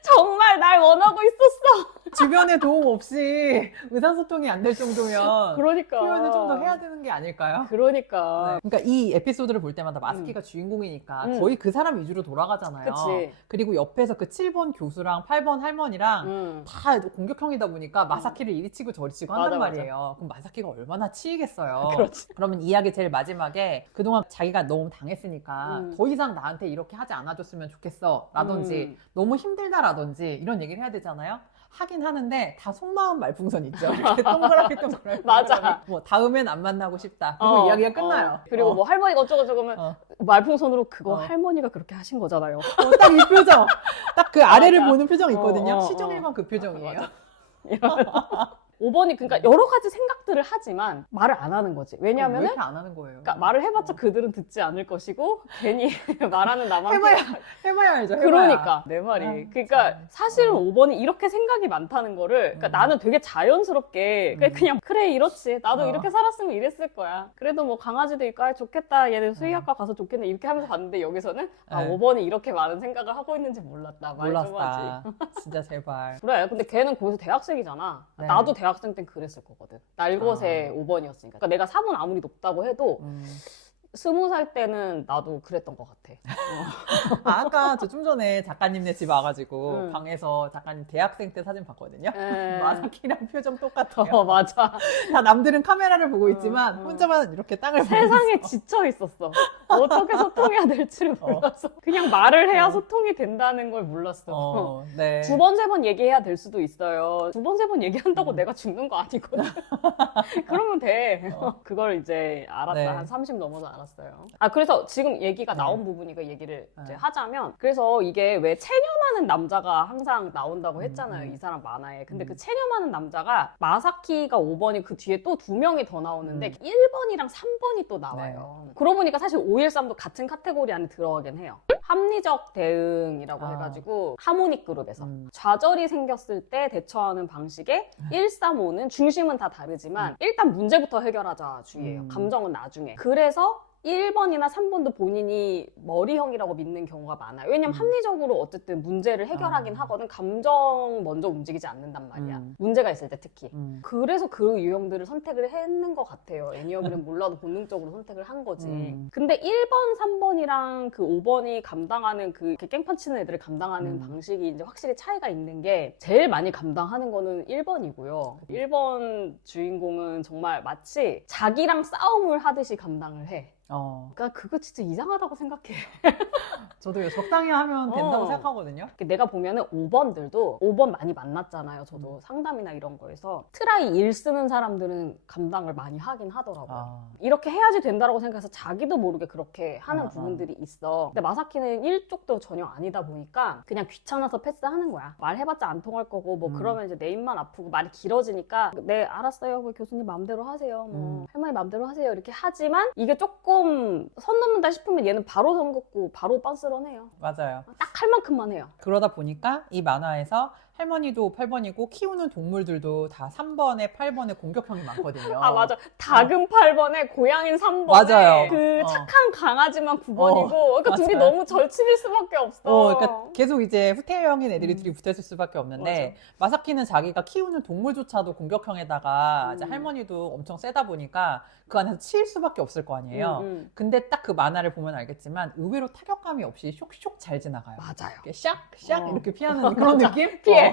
정말 날 원하고 있었어. 주변에 도움 없이 의사소통이 안 될 정도면 그러니까 표현을 좀 더 해야 되는 게 아닐까요? 그러니까 그러니까 이 에피소드를 볼 때마다 마스키가 주인공이니까 거의 그 사람 위주로 돌아가잖아요. 그치. 그리고 옆에서 그 7번 교수랑 8번 할머니랑 다 공격형이다 보니까 마사키를 이리 치고 저리 치고 한단 맞아. 말이에요. 그럼 마사키가 얼마나 치이겠어요. 그렇지. 그러면 이야기 제일 마지막에 그동안 자기가 너무 당했으니까 더 이상 나한테 이렇게 하지 않아줬으면 좋겠어 라든지 너무 힘들다라든지 이런 얘기를 해야 되잖아요. 하긴 하는데 다 속마음 말풍선 있죠. 이렇게 동그랗게 맞아. 뭐 다음엔 안 만나고 싶다. 그리고 이야기가 끝나요. 그리고 뭐 할머니가 어쩌고저쩌면 말풍선으로 그거 할머니가 그렇게 하신 거잖아요. 딱 이 표정. 딱 그 아래를 맞아. 보는 표정 있거든요. 시종일관 그 표정이에요. 5번이 그러니까 여러 가지 생각들을 하지만 말을 안 하는 거지. 왜 왜냐면은 이렇게 안 하는 거예요? 그러니까 말을 해봤자 그들은 듣지 않을 것이고 괜히 말하는 나만 해봐야 알죠. 해봐야. 그러니까 내 말이. 그러니까 사실은 5번이 이렇게 생각이 많다는 거를 그러니까 나는 되게 자연스럽게 그냥 그래 이렇지. 나도 이렇게 살았으면 이랬을 거야. 그래도 뭐 강아지도 있고 좋겠다. 얘는 수의학과 가서 좋겠네. 이렇게 하면서 봤는데 여기서는 5번이 이렇게 많은 생각을 하고 있는지 몰랐다. 말 좀 하지. 몰랐다. 진짜 제발. 그래. 근데 걔는 거기서 대학생이잖아. 네. 나도 대학생 땐 그랬을 거거든. 날것의 5번이었으니까. 그러니까 내가 4번 아무리 높다고 해도 20살 때는 나도 그랬던 것 같아. 아까 저 좀 전에 작가님네 집 와가지고 방에서 작가님 대학생 때 사진 봤거든요. 마사키랑 표정 똑같아요. 맞아. 다 남들은 카메라를 보고 있지만 혼자만 이렇게 땅을 보고 세상에 있어. 지쳐 있었어. 어떻게 소통해야 될지를 몰랐어. 그냥 말을 해야 소통이 된다는 걸 몰랐어. 네. 2번, 3번 얘기해야 될 수도 있어요. 2번, 3번 얘기한다고 내가 죽는 거 아니거든. 그러면 돼. 그걸 이제 알았다. 네. 한 30 넘어서 알았어요. 그래서 지금 얘기가 나온 부분이니까 얘기를 이제 하자면 그래서 이게 왜 체녀 많은 남자가 항상 나온다고 했잖아요. 이 사람 만화에. 근데 그 체녀 많은 남자가 마사키가 5번이 그 뒤에 또 2명이 더 나오는데 1번이랑 3번이 또 나와요. 그러고 보니까 사실 513도 같은 카테고리 안에 들어가긴 해요. 합리적 대응이라고 해가지고 하모닉 그룹에서 좌절이 생겼을 때 대처하는 방식에 135는 중심은 다 다르지만 일단 문제부터 해결하자 주의예요. 감정은 나중에. 그래서 1번이나 3번도 본인이 머리형이라고 믿는 경우가 많아요. 왜냐면 합리적으로 어쨌든 문제를 해결하긴 하거든. 감정 먼저 움직이지 않는단 말이야. 문제가 있을 때 특히. 그래서 그 유형들을 선택을 했는 것 같아요. 애니어그램 몰라도 본능적으로 선택을 한 거지. 근데 1번, 3번이랑 그 5번이 감당하는 그 이렇게 깽판 치는 애들을 감당하는 방식이 이제 확실히 차이가 있는 게 제일 많이 감당하는 거는 1번이고요. 1번 주인공은 정말 마치 자기랑 싸움을 하듯이 감당을 해. 그러니까 그거 진짜 이상하다고 생각해. 저도 적당히 하면 된다고 어. 생각하거든요. 내가 보면은 5번들도 5번 많이 만났잖아요. 저도 상담이나 이런 거에서 트라이 1 쓰는 사람들은 감당을 많이 하긴 하더라고요. 이렇게 해야지 된다고 생각해서 자기도 모르게 그렇게 하는 부분들이 있어. 근데 마사키는 1쪽도 전혀 아니다 보니까 그냥 귀찮아서 패스하는 거야. 말해봤자 안 통할 거고 뭐 그러면 이제 내 입만 아프고 말이 길어지니까 네 알았어요. 뭐 교수님 마음대로 하세요. 뭐 할머니 마음대로 하세요. 이렇게 하지만 이게 조금 선 넘는다 싶으면 얘는 바로 선 긋고 바로 빤스런 해요. 맞아요. 딱 할 만큼만 해요. 그러다 보니까 이 만화에서 할머니도 8번이고 키우는 동물들도 다 3번에 8번에 공격형이 많거든요. 아 맞아. 닭은 8번에 고양이는 3번에 맞아요. 그 착한 강아지만 9번이고 그러니까 둘이 맞아요. 너무 절친일 수밖에 없어. 그러니까 계속 이제 후퇴형인 애들이 둘이 붙어있을 수밖에 없는데 마사키는 자기가 키우는 동물조차도 공격형에다가 이제 할머니도 엄청 세다 보니까 그 안에서 치일 수밖에 없을 거 아니에요. 근데 딱 그 만화를 보면 알겠지만 의외로 타격감이 없이 쇽쇽 잘 지나가요. 맞아요. 이렇게 샥샥 이렇게 피하는 그런 느낌? 피해.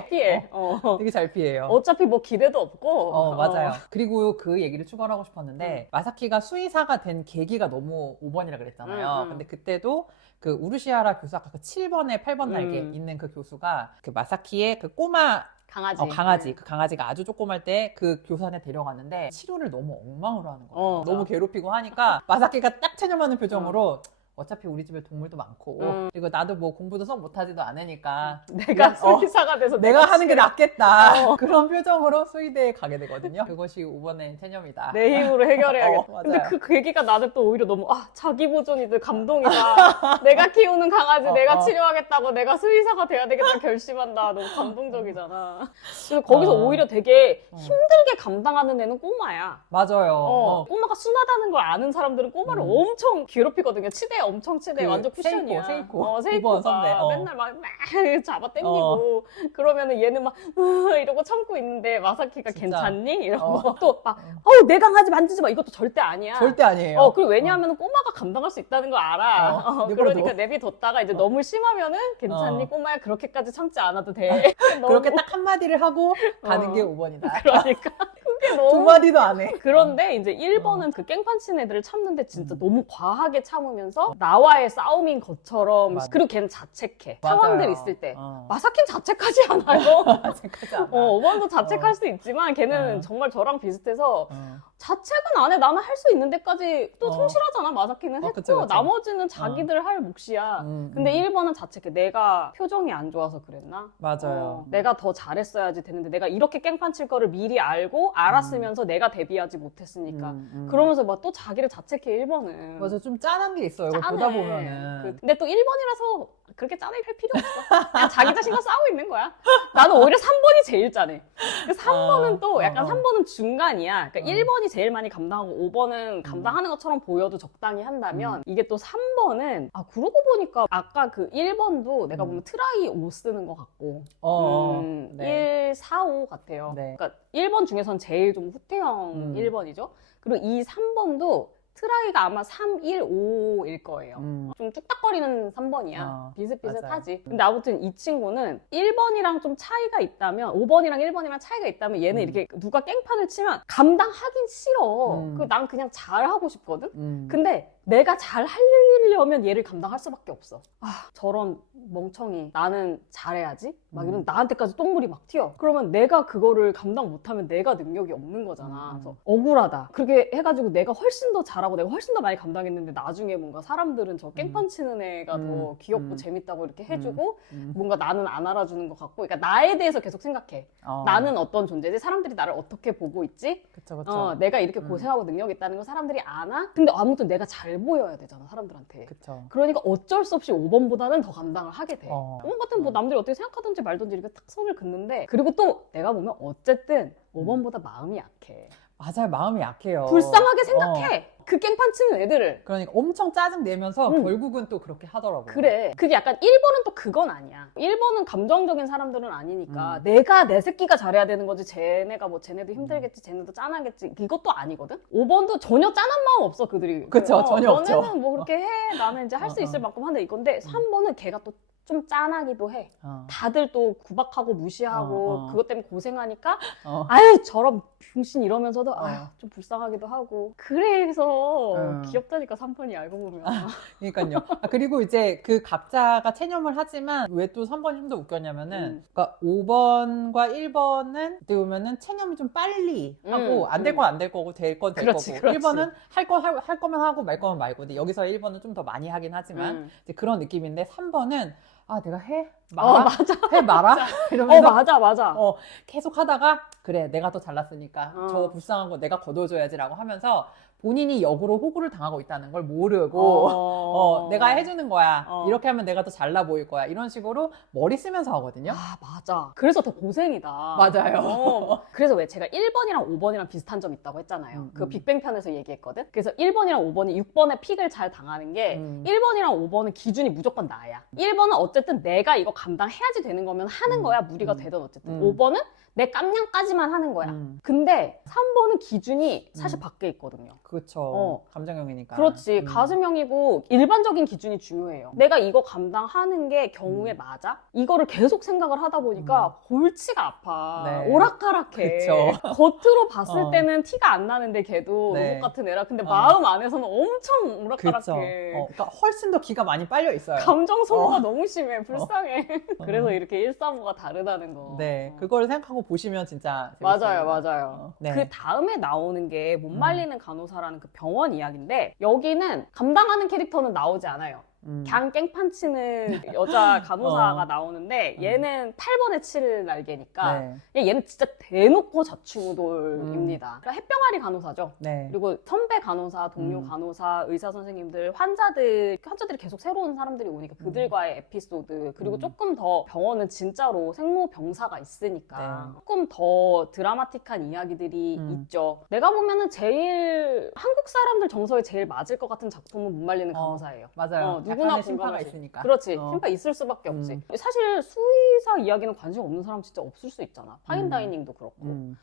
되게 잘 피해요. 어차피 뭐 기대도 없고. 맞아요. 그리고 그 얘기를 추가를 하고 싶었는데 마사키가 수의사가 된 계기가 너무 5번이라 그랬잖아요. 근데 그때도 그 우르시하라 교수 아까 그 7번에 8번 날개 있는 그 교수가 그 마사키의 그 꼬마 강아지. 그 강아지가 아주 조그말 때 그 교사한테 데려갔는데 치료를 너무 엉망으로 하는 거예요. 맞아. 너무 괴롭히고 하니까 마사키가 딱 체념하는 표정으로 어차피 우리 집에 동물도 많고 그리고 나도 뭐 공부도 썩 못하지도 않으니까 내가 수의사가 돼서 내가 하는 게 낫겠다. 그런 표정으로 수의대에 가게 되거든요. 그것이 5번의 체념이다. 내 힘으로 해결해야겠다. 맞아요. 근데 그 계기가 나는 또 오히려 너무 자기 보존이들 감동이다. 내가 키우는 강아지 내가 치료하겠다고 내가 수의사가 돼야 되겠다 결심한다. 너무 감동적이잖아. 그래서 거기서 오히려 되게 힘들게 감당하는 애는 꼬마야. 맞아요. 꼬마가 순하다는 걸 아는 사람들은 꼬마를 엄청 괴롭히거든요. 치대 엄청 치대 그 완전 쿠션이야. 세이코. 세이코가 9번 선배. 맨날 막 잡아 당기고 그러면은 얘는 막 이러고 참고 있는데 마사키가 진짜. 괜찮니? 이러고 또 막 내 강아지 만지지 마. 이것도 절대 아니야. 절대 아니에요. 그리고 왜냐하면 꼬마가 감당할 수 있다는 걸 알아. 그러니까 내비뒀다가 이제 너무 심하면은 괜찮니 꼬마야 그렇게까지 참지 않아도 돼. 그렇게 딱 한마디를 하고 가는 게 5번이다. 그러니까 그게 너무 두 마디도 안 해. 그런데 이제 1번은 그 깽판 치는 애들을 참는데 진짜 너무 과하게 참으면서 나와의 싸움인 것처럼 맞아. 그리고 걔는 자책해. 맞아요. 상황들 있을 때 마사키는 자책하지 않아요. 자책하지 않아. 5번도 자책할 수 있지만 걔는 정말 저랑 비슷해서 자책은 안 해. 나는 할 수 있는 데까지 또 성실하잖아. 마사키는 했고 그쵸. 나머지는 자기들 할 몫이야. 근데 1번은 자책해. 내가 표정이 안 좋아서 그랬나? 맞아요. 내가 더 잘했어야지 되는데 내가 이렇게 깽판 칠 거를 미리 알고 알았으면서 내가 대비하지 못했으니까 그러면서 막 또 자기를 자책해 1번은. 맞아, 좀 짠한 게 있어요. 이거 짠해. 보다 보면은. 근데 또 1번이라서 그렇게 짠하게 할 필요 없어. 그냥 자기 자신과 싸우고 있는 거야. 나는 오히려 3번이 제일 짠해. 3번은 또 약간 3번은 중간이야. 그러니까 1번이 제일 많이 감당하고 5번은 감당하는 것처럼 보여도 적당히 한다면 이게 또 3번은 그러고 보니까 아까 그 1번도 내가 보면 트라이 5 쓰는 것 같고 1, 4, 5 같아요. 네. 그러니까 1번 중에선 제일 좀 후퇴형 1번이죠. 그리고 이 3번도 트라이가 아마 3, 1, 5일 거예요. 좀 뚝딱거리는 3번이야. 비슷비슷하지. 근데 아무튼 이 친구는 1번이랑 좀 차이가 있다면 5번이랑 1번이랑 차이가 있다면 얘는 이렇게 누가 깽판을 치면 감당하긴 싫어. 난 그냥 잘하고 싶거든? 근데 내가 잘 하려면 얘를 감당할 수밖에 없어. 저런 멍청이 나는 잘해야지? 막 이런 나한테까지 똥물이 막 튀어. 그러면 내가 그거를 감당 못하면 내가 능력이 없는 거잖아. 그래서 억울하다. 그렇게 해가지고 내가 훨씬 더 잘하고 내가 훨씬 더 많이 감당했는데 나중에 뭔가 사람들은 저 깽판 치는 애가 더 귀엽고 재밌다고 이렇게 해주고 뭔가 나는 안 알아주는 것 같고 그러니까 나에 대해서 계속 생각해. 나는 어떤 존재지? 사람들이 나를 어떻게 보고 있지? 그쵸. 내가 이렇게 고생하고 능력 있다는 걸 사람들이 아나? 근데 아무튼 내가 잘 보여야 되잖아 사람들한테. 그쵸. 그러니까 어쩔 수 없이 5번보다는 더 감당을 하게 돼. 5번 같은 뭐 남들이 어떻게 생각하든지 말든지 이렇게 탁 선을 긋는데 그리고 또 내가 보면 어쨌든 5번보다 마음이 약해. 맞아요. 마음이 약해요. 불쌍하게 생각해. 그 깽판 치는 애들을. 그러니까 엄청 짜증 내면서 결국은 또 그렇게 하더라고요. 그래. 그게 약간 1번은 또 그건 아니야. 1번은 감정적인 사람들은 아니니까 내가 내 새끼가 잘해야 되는 거지. 쟤네가 뭐 쟤네도 힘들겠지. 쟤네도 짠하겠지. 이것도 아니거든. 5번도 전혀 짠한 마음 없어 그들이. 그쵸. 전혀 없죠. 너네는 뭐 그렇게 해. 나는 이제 할 수 있을 만큼 한다 이건데 3번은 걔가 또 좀 짠하기도 해. 어. 다들 또 구박하고 무시하고 그것 때문에 고생하니까 아유 저런 병신 이러면서도 아유 좀 불쌍하기도 하고 그래서 귀엽다니까 3번이 알고 보면. 그러니까요. 그리고 이제 그 각자가 체념을 하지만 왜 또 3번이 좀 더 웃겼냐면은 그러니까 5번과 1번은 어떻게 보면은 체념을 좀 빨리 하고 안 될 건 안 될 거고 될 건 될 거고 1번은 할 거면 하고 말 거면 말고 근데 여기서 1번은 좀 더 많이 하긴 하지만 이제 그런 느낌인데 3번은 아 내가 해? 말아? 맞아. 해 말아? 이러면서 맞아. 계속 하다가 그래 내가 더 잘났으니까 저 불쌍한 거 내가 거둬줘야지라고 하면서 본인이 역으로 호구를 당하고 있다는 걸 모르고 내가 해주는 거야. 이렇게 하면 내가 더 잘나 보일 거야. 이런 식으로 머리 쓰면서 하거든요. 아 맞아. 그래서 더 고생이다. 맞아요. 그래서 왜 제가 1번이랑 5번이랑 비슷한 점 있다고 했잖아요. 그 빅뱅 편에서 얘기했거든. 그래서 1번이랑 5번이 6번의 픽을 잘 당하는 게 1번이랑 5번은 기준이 무조건 나야. 1번은 어쨌든 내가 이거 감당해야지 되는 거면 하는 거야. 무리가 되든 어쨌든. 5번은 내 깜냥까지만 하는 거야. 근데 3번은 기준이 사실 밖에 있거든요. 그렇죠. 감정형이니까. 그렇지. 가슴형이고 일반적인 기준이 중요해요. 내가 이거 감당하는 게 경우에 맞아? 이거를 계속 생각을 하다 보니까 골치가 아파. 네. 오락가락해. 그쵸. 겉으로 봤을 때는 티가 안 나는데 걔도 네. 로봇 같은 애라. 근데 마음 안에서는 엄청 그렇죠. 오락가락해. 그러니까 훨씬 더 기가 많이 빨려 있어요. 감정 소모가 너무 심해. 불쌍해. 그래서 이렇게 1, 3호가 다르다는 거. 네. 그걸 생각하고 보시면 진짜 맞아요, 재밌습니다. 맞아요. 네. 그 다음에 나오는 게 못 말리는 간호사라는 그 병원 이야기인데 여기는 감당하는 캐릭터는 나오지 않아요. 그냥 깽판 치는 여자 간호사가 나오는데 얘는 8번의 7 날개니까 네. 얘는 진짜 대놓고 자충우돌입니다. 그러니까 햇병아리 간호사죠. 네. 그리고 선배 간호사, 동료 간호사, 의사 선생님들, 환자들이 계속 새로운 사람들이 오니까 그들과의 에피소드 그리고 조금 더 병원은 진짜로 생로병사가 있으니까 조금 더 드라마틱한 이야기들이 있죠. 내가 보면은 제일 한국 사람들 정서에 제일 맞을 것 같은 작품은 못 말리는 간호사예요. 맞아요. 누구나 심파가 공감하지. 있으니까. 그렇지. 심파 있을 수밖에 없지. 사실 수의사 이야기는 관심 없는 사람 진짜 없을 수 있잖아. 파인다이닝도 그렇고.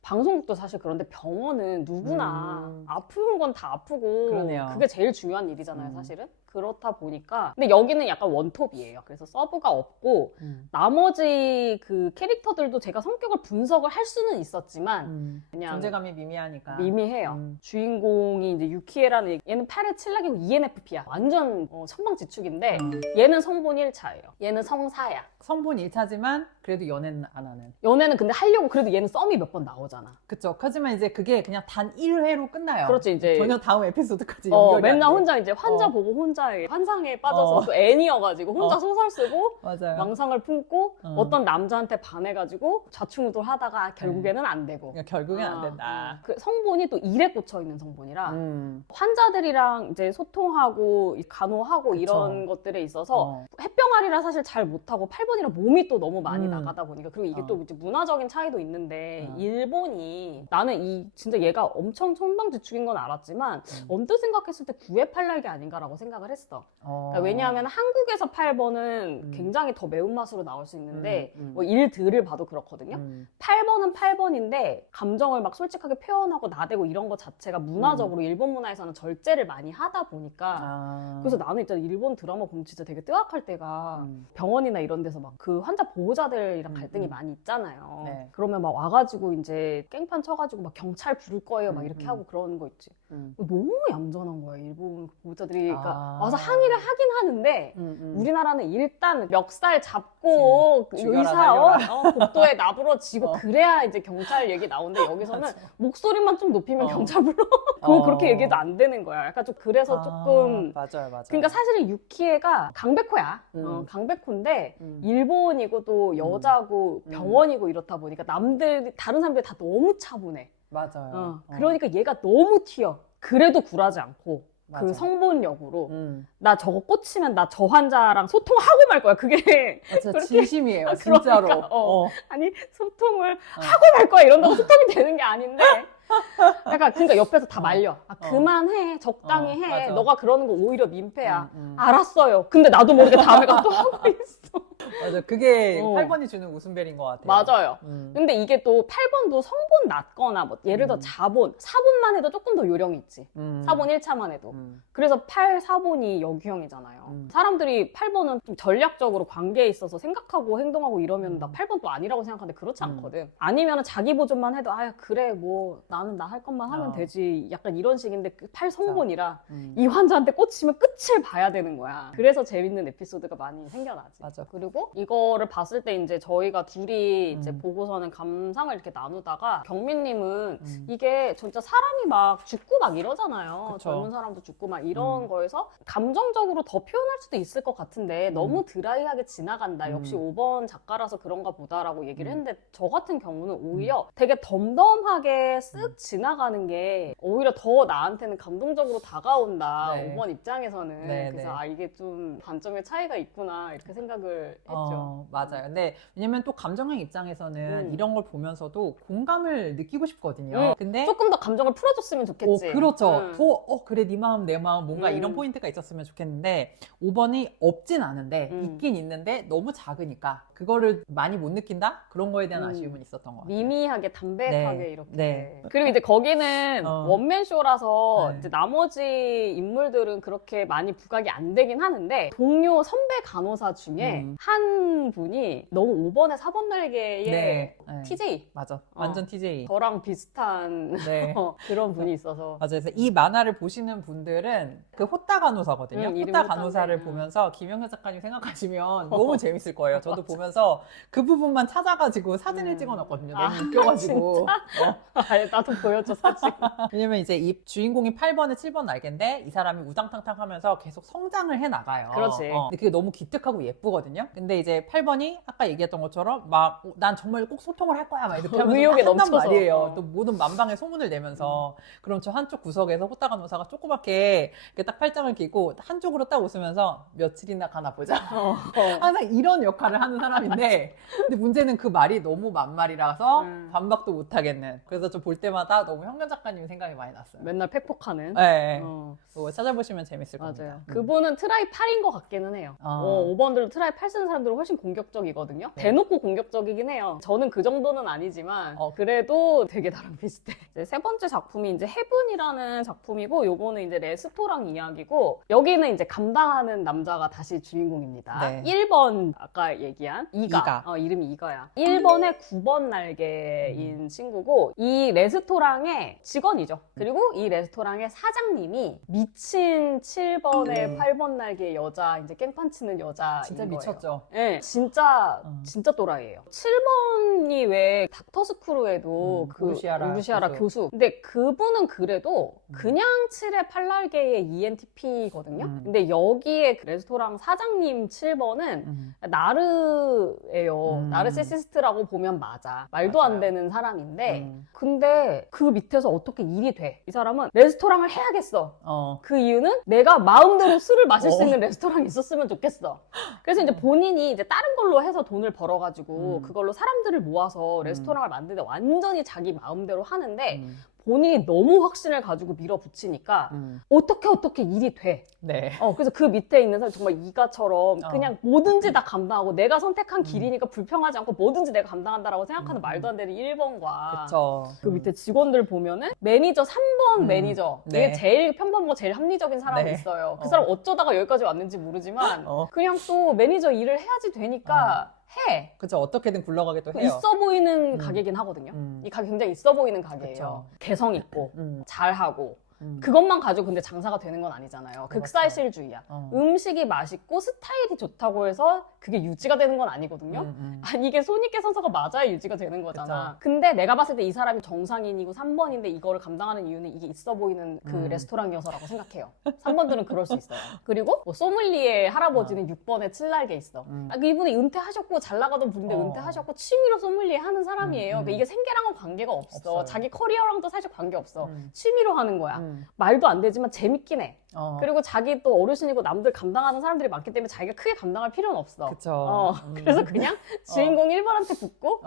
방송국도 사실 그런데 병원은 누구나 아픈 건 다 아프고 그러네요. 그게 제일 중요한 일이잖아요, 사실은. 그렇다 보니까 근데 여기는 약간 원톱이에요. 그래서 서브가 없고 나머지 그 캐릭터들도 제가 성격을 분석을 할 수는 있었지만 그냥 존재감이 미미하니까 미미해요. 주인공이 이제 유키에라는 얘는 8의 7낙이고 ENFP야. 완전 천방지축인데 얘는 성분 1차예요. 얘는 성사야. 성분 1차지만 그래도 연애는 안 하는. 연애는 근데 하려고 그래도 얘는 썸이 몇 번 나오잖아. 그쵸. 하지만 이제 그게 그냥 단 1회로 끝나요. 그렇지, 이제. 전혀 다음 에피소드까지 연결이 맨날 안 돼. 혼자 이제 환자 보고 혼자 환상에 빠져서 또 애니여가지고 혼자 소설 쓰고 맞아요. 망상을 품고 어떤 남자한테 반해가지고 좌충우돌 하다가 결국에는 안 되고. 그러니까 결국엔 안 된다. 그 성분이 또 일에 꽂혀있는 성분이라 환자들이랑 이제 소통하고 간호하고 이런 것들에 있어서 햇병아리라 사실 잘 못하고 8번이라 몸이 또 너무 많이 나가다 보니까 그리고 이게 또 이제 문화적인 차이도 있는데 일본이 나는 진짜 얘가 엄청 천방지축인 건 알았지만 언뜻 생각했을 때 9회 8날개 아닌가라고 생각을 했어. 그러니까 왜냐하면 한국에서 8번은 굉장히 더 매운맛으로 나올 수 있는데 뭐 일들을 봐도 그렇거든요. 8번은 8번인데 감정을 막 솔직하게 표현하고 나대고 이런 거 자체가 문화적으로 일본 문화에서는 절제를 많이 하다 보니까 그래서 나는 일단 일본 드라마 보면 진짜 되게 뜨악할 때가 병원이나 이런 데서 막 그 환자 보호자들이랑 갈등이 많이 있잖아요. 네. 그러면 막 와가지고 이제 깽판 쳐가지고 막 경찰 부를 거예요 막 이렇게 하고 그러는 거 있지. 너무 얌전한 거야 일본 보호자들이. 그러니까 와서 항의를 하긴 하는데 우리나라는 일단 멱살 잡고 의사 복도에 나부러지고 그래야 이제 경찰 얘기 나오는데 여기서는 목소리만 좀 높이면 경찰 불러. 그거 그렇게 얘기해도 안 되는 거야. 약간 좀 그래서 조금 맞아요. 그러니까 사실은 유키에가 강백호야. 강백호인데 일본이고 또 여자고 병원이고 이렇다 보니까 다른 사람들이 다 너무 차분해. 맞아요. 그러니까 얘가 너무 튀어. 그래도 굴하지 않고 맞아. 그 성분력으로 나 저거 꽂히면 나 저 환자랑 소통하고 말 거야. 그게 진짜 진심이에요. 진짜로. 그러니까, 아니 소통을 하고 말 거야. 이런다고 소통이 되는 게 아닌데 약간 그러니까 옆에서 다 말려. 그만해. 적당히 해. 맞아. 너가 그러는 거 오히려 민폐야. 알았어요. 근데 나도 모르게 다음에 가서 또 하고 있어. 맞아. 그게 어. 8번이 주는 웃음벨인 것 같아요. 맞아요. 근데 이게 또 8번도 성본 낮거나 뭐 예를 들어 자본, 4본만 해도 조금 더 요령이 있지. 4본 1차만 해도. 그래서 8, 4본이 여기형이잖아요. 사람들이 8번은 좀 전략적으로 관계에 있어서 생각하고 행동하고 이러면 나 8번도 아니라고 생각하는데 그렇지 않거든. 아니면 자기 보존만 해도 아 그래 뭐 나는 나 할 것만 하면 되지. 약간 이런 식인데 그 8 성본이라 이 환자한테 꽂히면 끝을 봐야 되는 거야. 그래서 재밌는 에피소드가 많이 생겨나지. 맞아. 그리고 이거를 봤을 때 이제 저희가 둘이 이제 보고서는 감상을 이렇게 나누다가 경민님은 이게 진짜 사람이 막 죽고 막 이러잖아요. 그쵸. 젊은 사람도 죽고 막 이런 거에서 감정적으로 더 표현할 수도 있을 것 같은데 너무 드라이하게 지나간다. 역시 5번 작가라서 그런가 보다라고 얘기를 했는데 저 같은 경우는 오히려 되게 덤덤하게 쓱 지나가는 게 오히려 더 나한테는 감동적으로 다가온다. 네. 5번 입장에서는. 네, 그래서 네. 아 이게 좀 관점의 차이가 있구나 이렇게 생각을 했죠. 맞아요. 근데 왜냐면 또 감정형 입장에서는 이런 걸 보면서도 공감을 느끼고 싶거든요. 근데 조금 더 감정을 풀어줬으면 좋겠지. 그렇죠. 그래, 네 마음, 내 마음, 뭔가 이런 음. 포인트가 있었으면 좋겠는데, 5번이 없진 않은데, 음. 있긴 있는데, 너무 작으니까, 그거를 많이 못 느낀다? 그런 거에 대한 아쉬움은 있었던 것 같아요. 미미하게 담백하게 네. 이렇게. 네. 그리고 이제 거기는 원맨 쇼라서 네. 이제 나머지 인물들은 그렇게 많이 부각이 안 되긴 하는데 동료 선배 간호사 중에 한 분이 너무 5번에 4번 날개의 네. 네. TJ. 맞아. 완전 TJ. 저랑 비슷한 네. 그런 분이 있어서. 맞아요. 그래서 이 만화를 보시는 분들은 그 호따 간호사거든요. 이름이 호따 호따인데. 간호사를 보면서 김영현 작가님 생각하시면 너무 재밌을 거예요. 저도 보면서 그 부분만 찾아가지고 사진을 찍어놨거든요. 너무 웃겨가지고. 아니, 나도 보여줘 사진. 왜냐면 이제 이 주인공이 8번에 7번 날개인데 이 사람이 우당탕탕 하면서 계속 성장을 해 나가요. 그렇지. 근데 그게 너무 기특하고 예쁘거든요. 근데 이제 8번이 아까 얘기했던 것처럼 막 난 정말 꼭 소통을 할 거야 막 이렇게 하면서 의욕에 한단 넘쳐서. 말이에요. 또 모든 만방의 소문을 내면서 그럼 저 한쪽 구석에서 호따 간호사가 조그맣게 이렇게 딱 팔짱을 끼고 한쪽으로 딱 웃으면서 며칠이나 가나 보자. 항상 이런 역할을 하는 사람인데 근데 문제는 그 말이 너무 만말이라서 반박도 못 하겠는. 그래서 저 볼 때마다 너무 현견 작가님 생각이 많이 났어요. 맨날 팩폭하는. 네. 어. 그거 찾아보시면 재밌을 맞아요. 겁니다. 그분은 트라이 8인 것 같기는 해요. 5번들도 트라이 8 쓰는 사람들은 훨씬 공격적이거든요. 네. 대놓고 공격적이긴 해요. 저는 그 정도는 아니지만 그래도 되게 나랑 비슷해. 이제 세 번째 작품이 이제 헤븐이라는 작품이고 요거는 이제 레스토랑 이야기고 여기는 이제 감당하는 남자가 다시 주인공입니다. 네. 1번 아까 얘기한 이가. 이가. 이름이 이가야. 1번에 9번 날개인 친구고 이 레스토랑의 직원이죠. 그리고 이 레스토랑의 사장님이 미친 7번에 8번 날개 여자 이제 깽판 치는 여자 진짜 미쳤죠. 네, 진짜 또라이예요. 7번이 왜 닥터스크루에도 그 우르시아라 교수. 근데 그분은 그래도 그냥 7의 8날개의 ENTP거든요. 근데 여기에 그 레스토랑 사장님 7번은 나르예요. 나르시시스트라고 보면 맞아. 말도 안 맞아요. 되는 사람인데 근데 그 밑에서 어떻게 일이 돼? 이 사람은 레스토랑을 해야겠어. 그 이유는 내가 마음대로 술을 마실 수 있는 레스토랑이 있었으면 좋겠어. 그래서 이제 본인이 이제 다른 걸로 해서 돈을 벌어가지고 그걸로 사람들을 모아서 레스토랑을 만드는데 완전히 자기 마음대로 하는데 본인이 너무 확신을 가지고 밀어붙이니까 어떻게 일이 돼. 네. 그래서 그 밑에 있는 사람 정말 이가처럼 그냥 뭐든지 다 감당하고 내가 선택한 길이니까 불평하지 않고 뭐든지 내가 감당한다라고 생각하는 말도 안 되는 1번과 그쵸. 그 밑에 직원들 보면은 매니저 3번 매니저 네. 이게 제일 평범하고 제일 합리적인 사람이 네. 있어요. 그 사람 어쩌다가 여기까지 왔는지 모르지만 그냥 또 매니저 일을 해야지 되니까 해. 그쵸. 어떻게든 굴러가게 또 해요. 있어 보이는 가게긴 하거든요. 이 가게 굉장히 있어 보이는 가게예요. 그쵸. 개성 있고 음. 잘하고 그것만 가지고 근데 장사가 되는 건 아니잖아요. 그렇죠. 극사실주의야. 음식이 맛있고 스타일이 좋다고 해서 그게 유지가 되는 건 아니거든요. 아니 이게 손익계산서가 맞아야 유지가 되는 거잖아. 그쵸. 근데 내가 봤을 때 이 사람이 정상인이고 3번인데 이거를 감당하는 이유는 이게 있어 보이는 그 레스토랑이어서라고 생각해요. 3번들은 그럴 수 있어요. 그리고 뭐 소믈리에 할아버지는 6번에 7날개 있어. 이분이 은퇴하셨고 잘 나가던 분인데 은퇴하셨고 취미로 소믈리에 하는 사람이에요. 그러니까 이게 생계랑은 관계가 없어. 없어요. 자기 커리어랑도 사실 관계 없어. 취미로 하는 거야. 말도 안 되지만 재밌긴 해. 그리고 자기 또 어르신이고 남들 감당하는 사람들이 많기 때문에 자기가 크게 감당할 필요는 없어. 그쵸. 그래서 그냥 주인공 1번한테 붙고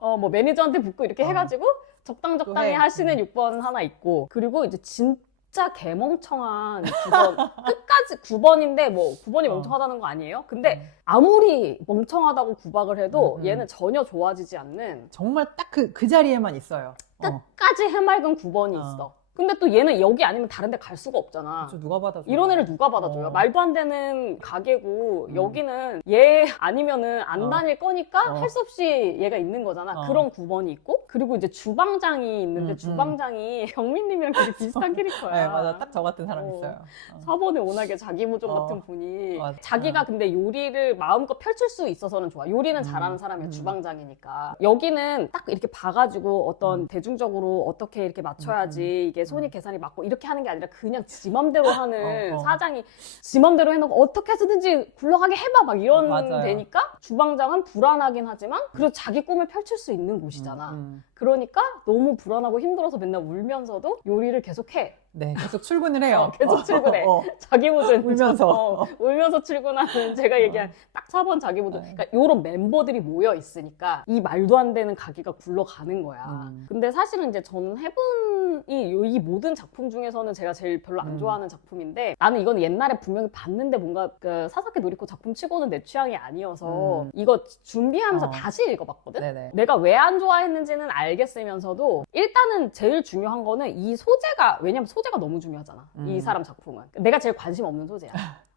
뭐 매니저한테 붙고 이렇게 해가지고 적당히 해. 하시는 6번 하나 있고 그리고 이제 진짜 진짜 개멍청한 9번 끝까지 9번인데 뭐 9번이 어. 멍청하다는 거 아니에요? 근데 아무리 멍청하다고 구박을 해도 얘는 전혀 좋아지지 않는 정말 딱 그 자리에만 있어요. 끝까지 해맑은 9번이 있어. 근데 또 얘는 여기 아니면 다른 데 갈 수가 없잖아. 저 누가 받아줘? 이런 애를 누가 받아줘요? 말도 안 되는 가게고 여기는 얘 아니면은 안 다닐 거니까 할 수 없이 얘가 있는 거잖아. 그런 9번이 있고 그리고 이제 주방장이 있는데 주방장이 경민님이랑 되게 비슷한 캐릭터야. 네, 맞아. 딱 저 같은 사람 있어요. 4번에 워낙에 자기모종 같은 분이 맞아. 자기가 근데 요리를 마음껏 펼칠 수 있어서는 좋아. 요리는 잘하는 사람이야. 주방장이니까. 여기는 딱 이렇게 봐가지고 어떤 대중적으로 어떻게 이렇게 맞춰야지 이게 손이 계산이 맞고 이렇게 하는 게 아니라 그냥 지 맘대로 하는 사장이 지 맘대로 해놓고 어떻게 해서든지 굴러가게 해봐 막 이런 맞아요. 데니까 주방장은 불안하긴 하지만 그래도 자기 꿈을 펼칠 수 있는 곳이잖아. 그러니까 너무 불안하고 힘들어서 맨날 울면서도 요리를 계속해. 네, 계속 출근을 해요. 계속 출근해. 자기 모전 울면서. 울면서 출근하는 제가 얘기한 딱 4번 자기 모전. 그러니까 요런 멤버들이 모여 있으니까 이 말도 안 되는 가게가 굴러가는 거야. 근데 사실은 이제 저는 해븐이 이 모든 작품 중에서는 제가 제일 별로 안 좋아하는 작품인데 나는 이건 옛날에 분명히 봤는데 뭔가 그 사사키 노리코 작품 치고는 내 취향이 아니어서 이거 준비하면서 다시 읽어봤거든? 네네. 내가 왜 안 좋아했는지는 알겠으면서도 일단은 제일 중요한 거는 이 소재가 왜냐면 소재가 너무 중요하잖아. 이 사람 작품은. 내가 제일 관심 없는 소재야.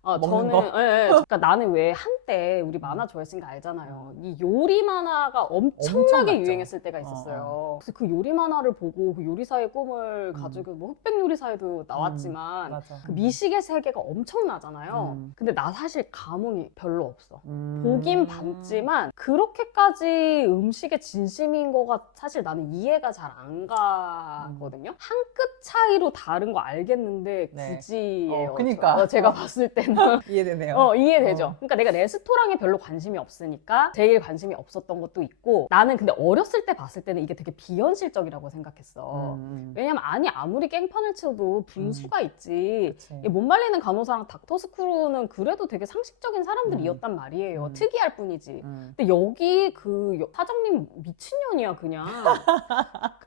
먹는 저는, 거? 예. 그러니까 나는 왜 한때 우리 만화 좋아했으니까 알잖아요. 이 요리 만화가 엄청나게 엄청 유행했을 때가 있었어요. 그래서 그 요리 만화를 보고 그 요리사의 꿈을 가지고 뭐 흑백 요리사에도 나왔지만 맞아. 그 미식의 세계가 엄청나잖아요. 근데 나 사실 감흥이 별로 없어. 보긴 봤지만 그렇게까지 음식에 진심인 거가 사실 나는 이해가 잘 안 가거든요. 한 끗 차이로 다른 거 알겠는데 네. 굳이예요. 그니까. 제가 봤을 때는 이해되네요. 이해되죠. 그러니까 내가 레스토랑에 별로 관심이 없으니까 제일 관심이 없었던 것도 있고 나는 근데 어렸을 때 봤을 때는 이게 되게 비현실적이라고 생각했어. 왜냐면 아무리 깽판을 쳐도 분수가 있지. 그치. 이 못 말리는 간호사랑 닥터스크루는 그래도 되게 상식적인 사람들이었단 말이에요. 특이할 뿐이지. 근데 여기 그 사장님 미친년이야 그냥.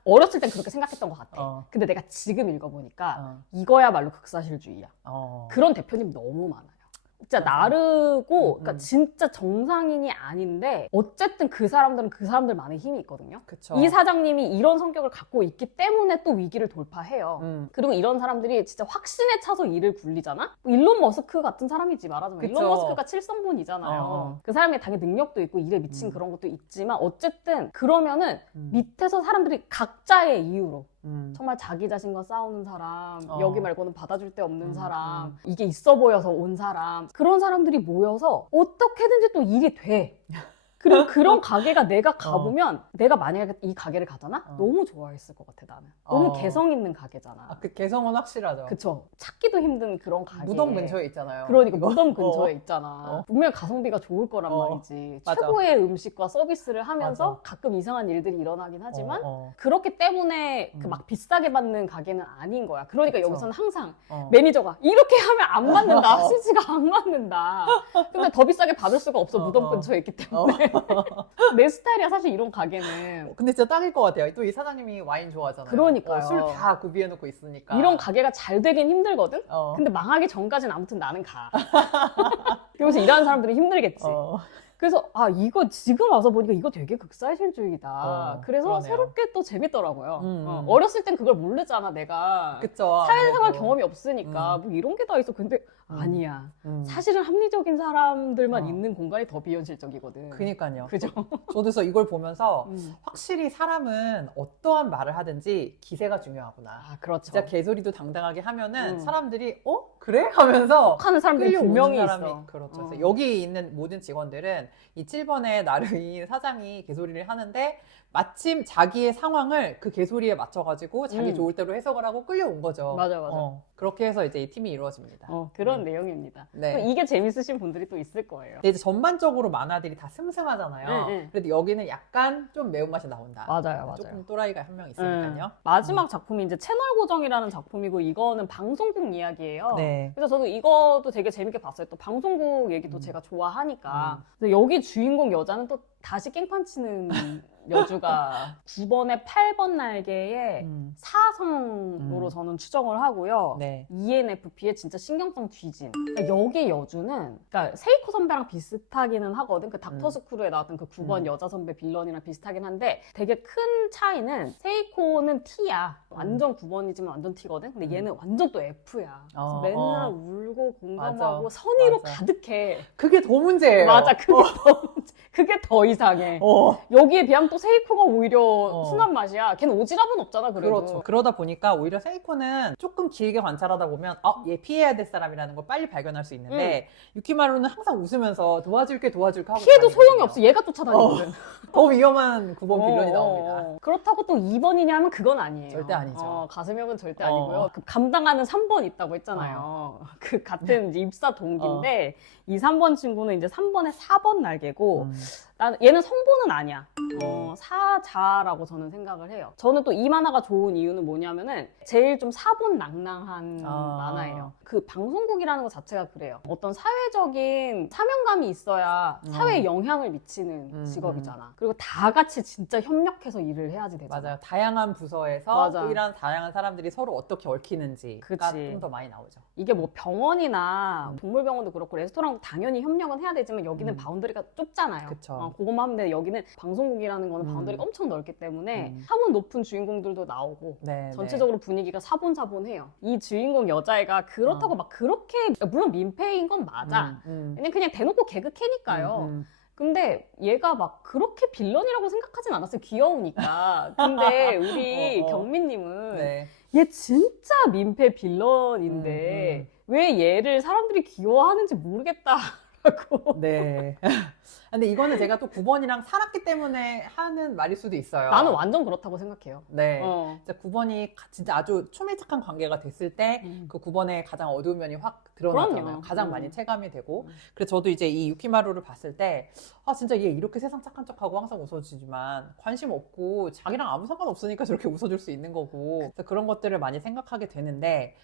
어렸을 땐 그렇게 생각했던 것 같아. 근데 내가 지금 읽어보니까 이거야말로 극사실주의야. 그런 대표님 너무 많아요. 진짜 나르고, 그러니까 진짜 정상인이 아닌데, 어쨌든 그 사람들은 그 사람들만의 힘이 있거든요. 그쵸. 이 사장님이 이런 성격을 갖고 있기 때문에 또 위기를 돌파해요. 그리고 이런 사람들이 진짜 확신에 차서 일을 굴리잖아? 일론 머스크 같은 사람이지 말하자면. 그쵸. 일론 머스크가 칠성본이잖아요. 그 사람이 당연히 능력도 있고 일에 미친 그런 것도 있지만, 어쨌든 그러면은 밑에서 사람들이 각자의 이유로 정말 자기 자신과 싸우는 사람, 여기 말고는 받아줄 데 없는 사람, 이게 있어 보여서 온 사람, 그런 사람들이 모여서 어떻게든지 또 일이 돼. 그리고 그런 가게가 내가 가보면 내가 만약에 이 가게를 가잖아? 너무 좋아했을 것 같아 나는. 너무 개성 있는 가게잖아. 그 개성은 확실하죠. 그쵸. 찾기도 힘든 그런 가게. 무덤 근처에 있잖아요. 그러니까 무덤 근처에 있잖아. 분명 가성비가 좋을 거란 말이지. 맞아. 최고의 음식과 서비스를 하면서 맞아. 가끔 이상한 일들이 일어나긴 하지만 그렇기 때문에 그 막 비싸게 받는 가게는 아닌 거야. 그러니까 그쵸. 여기서는 항상 매니저가 이렇게 하면 안 맞는다. CG가 안 맞는다. 근데 더 비싸게 받을 수가 없어. 무덤 근처에 있기 때문에. 내 스타일이야 사실 이런 가게는. 근데 진짜 딱일 것 같아요. 또 이 사장님이 와인 좋아하잖아요. 그러니까요. 술 다 구비해놓고 있으니까. 이런 가게가 잘 되긴 힘들거든? 어. 근데 망하기 전까지는 아무튼 나는 가. 여기서 일하는 사람들이 힘들겠지. 그래서 이거 지금 와서 보니까 이거 되게 극사실주의다. 그래서 그러네요. 새롭게 또 재밌더라고요. 어렸을 땐 그걸 모르잖아 내가. 그쵸. 사회생활 아무래도. 경험이 없으니까 뭐 이런 게 다 있어. 근데 아니야. 사실은 합리적인 사람들만 있는 공간이 더 비현실적이거든. 그니까요. 그죠? 저도 그래서 이걸 보면서 확실히 사람은 어떠한 말을 하든지 기세가 중요하구나. 그렇죠. 진짜 개소리도 당당하게 하면은 사람들이 그래? 하면서 하는 사람들이 끌려오는 분명히 사람이 있어. 그렇죠. 그래서 여기 있는 모든 직원들은 이 7번의 나르인 사장이 개소리를 하는데 마침 자기의 상황을 그 개소리에 맞춰가지고 자기 좋을 대로 해석을 하고 끌려온 거죠. 맞아. 그렇게 해서 이제 이 팀이 이루어집니다. 그런 내용입니다. 네. 또 이게 재밌으신 분들이 또 있을 거예요. 근데 이제 전반적으로 만화들이 다 슴슴하잖아요. 네. 그래도 여기는 약간 좀 매운맛이 나온다. 맞아요. 조금 또라이가 한 명 있으니까요. 마지막 작품이 이제 채널 고정이라는 작품이고 이거는 방송국 이야기예요. 네. 그래서 저도 이것도 되게 재밌게 봤어요. 또 방송국 얘기도 제가 좋아하니까. 그래서 여기 주인공 여자는 또 다시 깽판 치는 여주가 9번에 8번 날개에 사성으로 저는 추정을 하고요. 네. ENFP의 진짜 신경성 뒤진. 그러니까 여기 여주는 그러니까 세이코 선배랑 비슷하기는 하거든. 그 닥터스쿨에 나왔던 그 9번 여자 선배 빌런이랑 비슷하긴 한데 되게 큰 차이는 세이코는 T야. 완전 9번이지만 완전 T거든. 근데 얘는 완전 또 F야. 그래서 맨날 울고 공감하고 맞아. 선의로 맞아. 가득해. 그게 더 문제예요. 맞아. 그게 더 이상해. 여기에 비하면 또 세이코가 오히려 순한 맛이야. 걔는 오지랖은 없잖아, 그래도. 그렇죠. 그러다 보니까 오히려 세이코는 조금 길게 관찰하다 보면 얘 피해야 될 사람이라는 걸 빨리 발견할 수 있는데 유키마루는 항상 웃으면서 도와줄게 하고 피해도 다니거든요. 소용이 없어. 얘가 쫓아다니거든. 더 위험한 9번 빌런이 나옵니다. 그렇다고 또 2번이냐 하면 그건 아니에요. 절대 아니죠. 가슴형은 절대 아니고요. 그 감당하는 3번 있다고 했잖아요. 그 같은 이제 입사 동기인데 이 3번 친구는 이제 3번에 4번 날개고 얘는 성보는 아니야. 사자라고 저는 생각을 해요. 저는 또 이 만화가 좋은 이유는 뭐냐면은 제일 좀 사본낭낭한 만화예요. 그 방송국이라는 것 자체가 그래요. 어떤 사회적인 사명감이 있어야 사회에 영향을 미치는 직업이잖아. 그리고 다 같이 진짜 협력해서 일을 해야지 되잖아. 맞아요. 다양한 부서에서 맞아. 또 이런 다양한 사람들이 서로 어떻게 얽히는지가 그치. 좀 더 많이 나오죠. 이게 뭐 병원이나 동물병원도 그렇고 레스토랑도 당연히 협력은 해야 되지만 여기는 바운더리가 좁잖아요. 그쵸. 그거만 하면 돼. 여기는 방송국이라는 거는 바운더리가 엄청 넓기 때문에 사본 높은 주인공들도 나오고 네, 전체적으로 분위기가 사본사본해요. 이 주인공 여자애가 그렇다고 막 그렇게 물론 민폐인 건 맞아. 그냥 대놓고 개그캐니까요. 근데 얘가 막 그렇게 빌런이라고 생각하진 않았어요. 귀여우니까. 근데 우리 경민님은 네. 얘 진짜 민폐 빌런인데 왜 얘를 사람들이 귀여워하는지 모르겠다라고. 네. 근데 이거는 제가 또 9번이랑 살았기 때문에 하는 말일 수도 있어요. 나는 완전 그렇다고 생각해요. 네. 진짜 9번이 진짜 아주 초밀착한 관계가 됐을 때 그 9번의 가장 어두운 면이 확 드러나잖아요. 그럼요. 가장 많이 체감이 되고. 그래서 저도 이제 이 유키마루를 봤을 때 진짜 얘 이렇게 세상 착한 척하고 항상 웃어주지만 관심 없고 자기랑 아무 상관없으니까 저렇게 웃어줄 수 있는 거고. 그래서 그런 것들을 많이 생각하게 되는데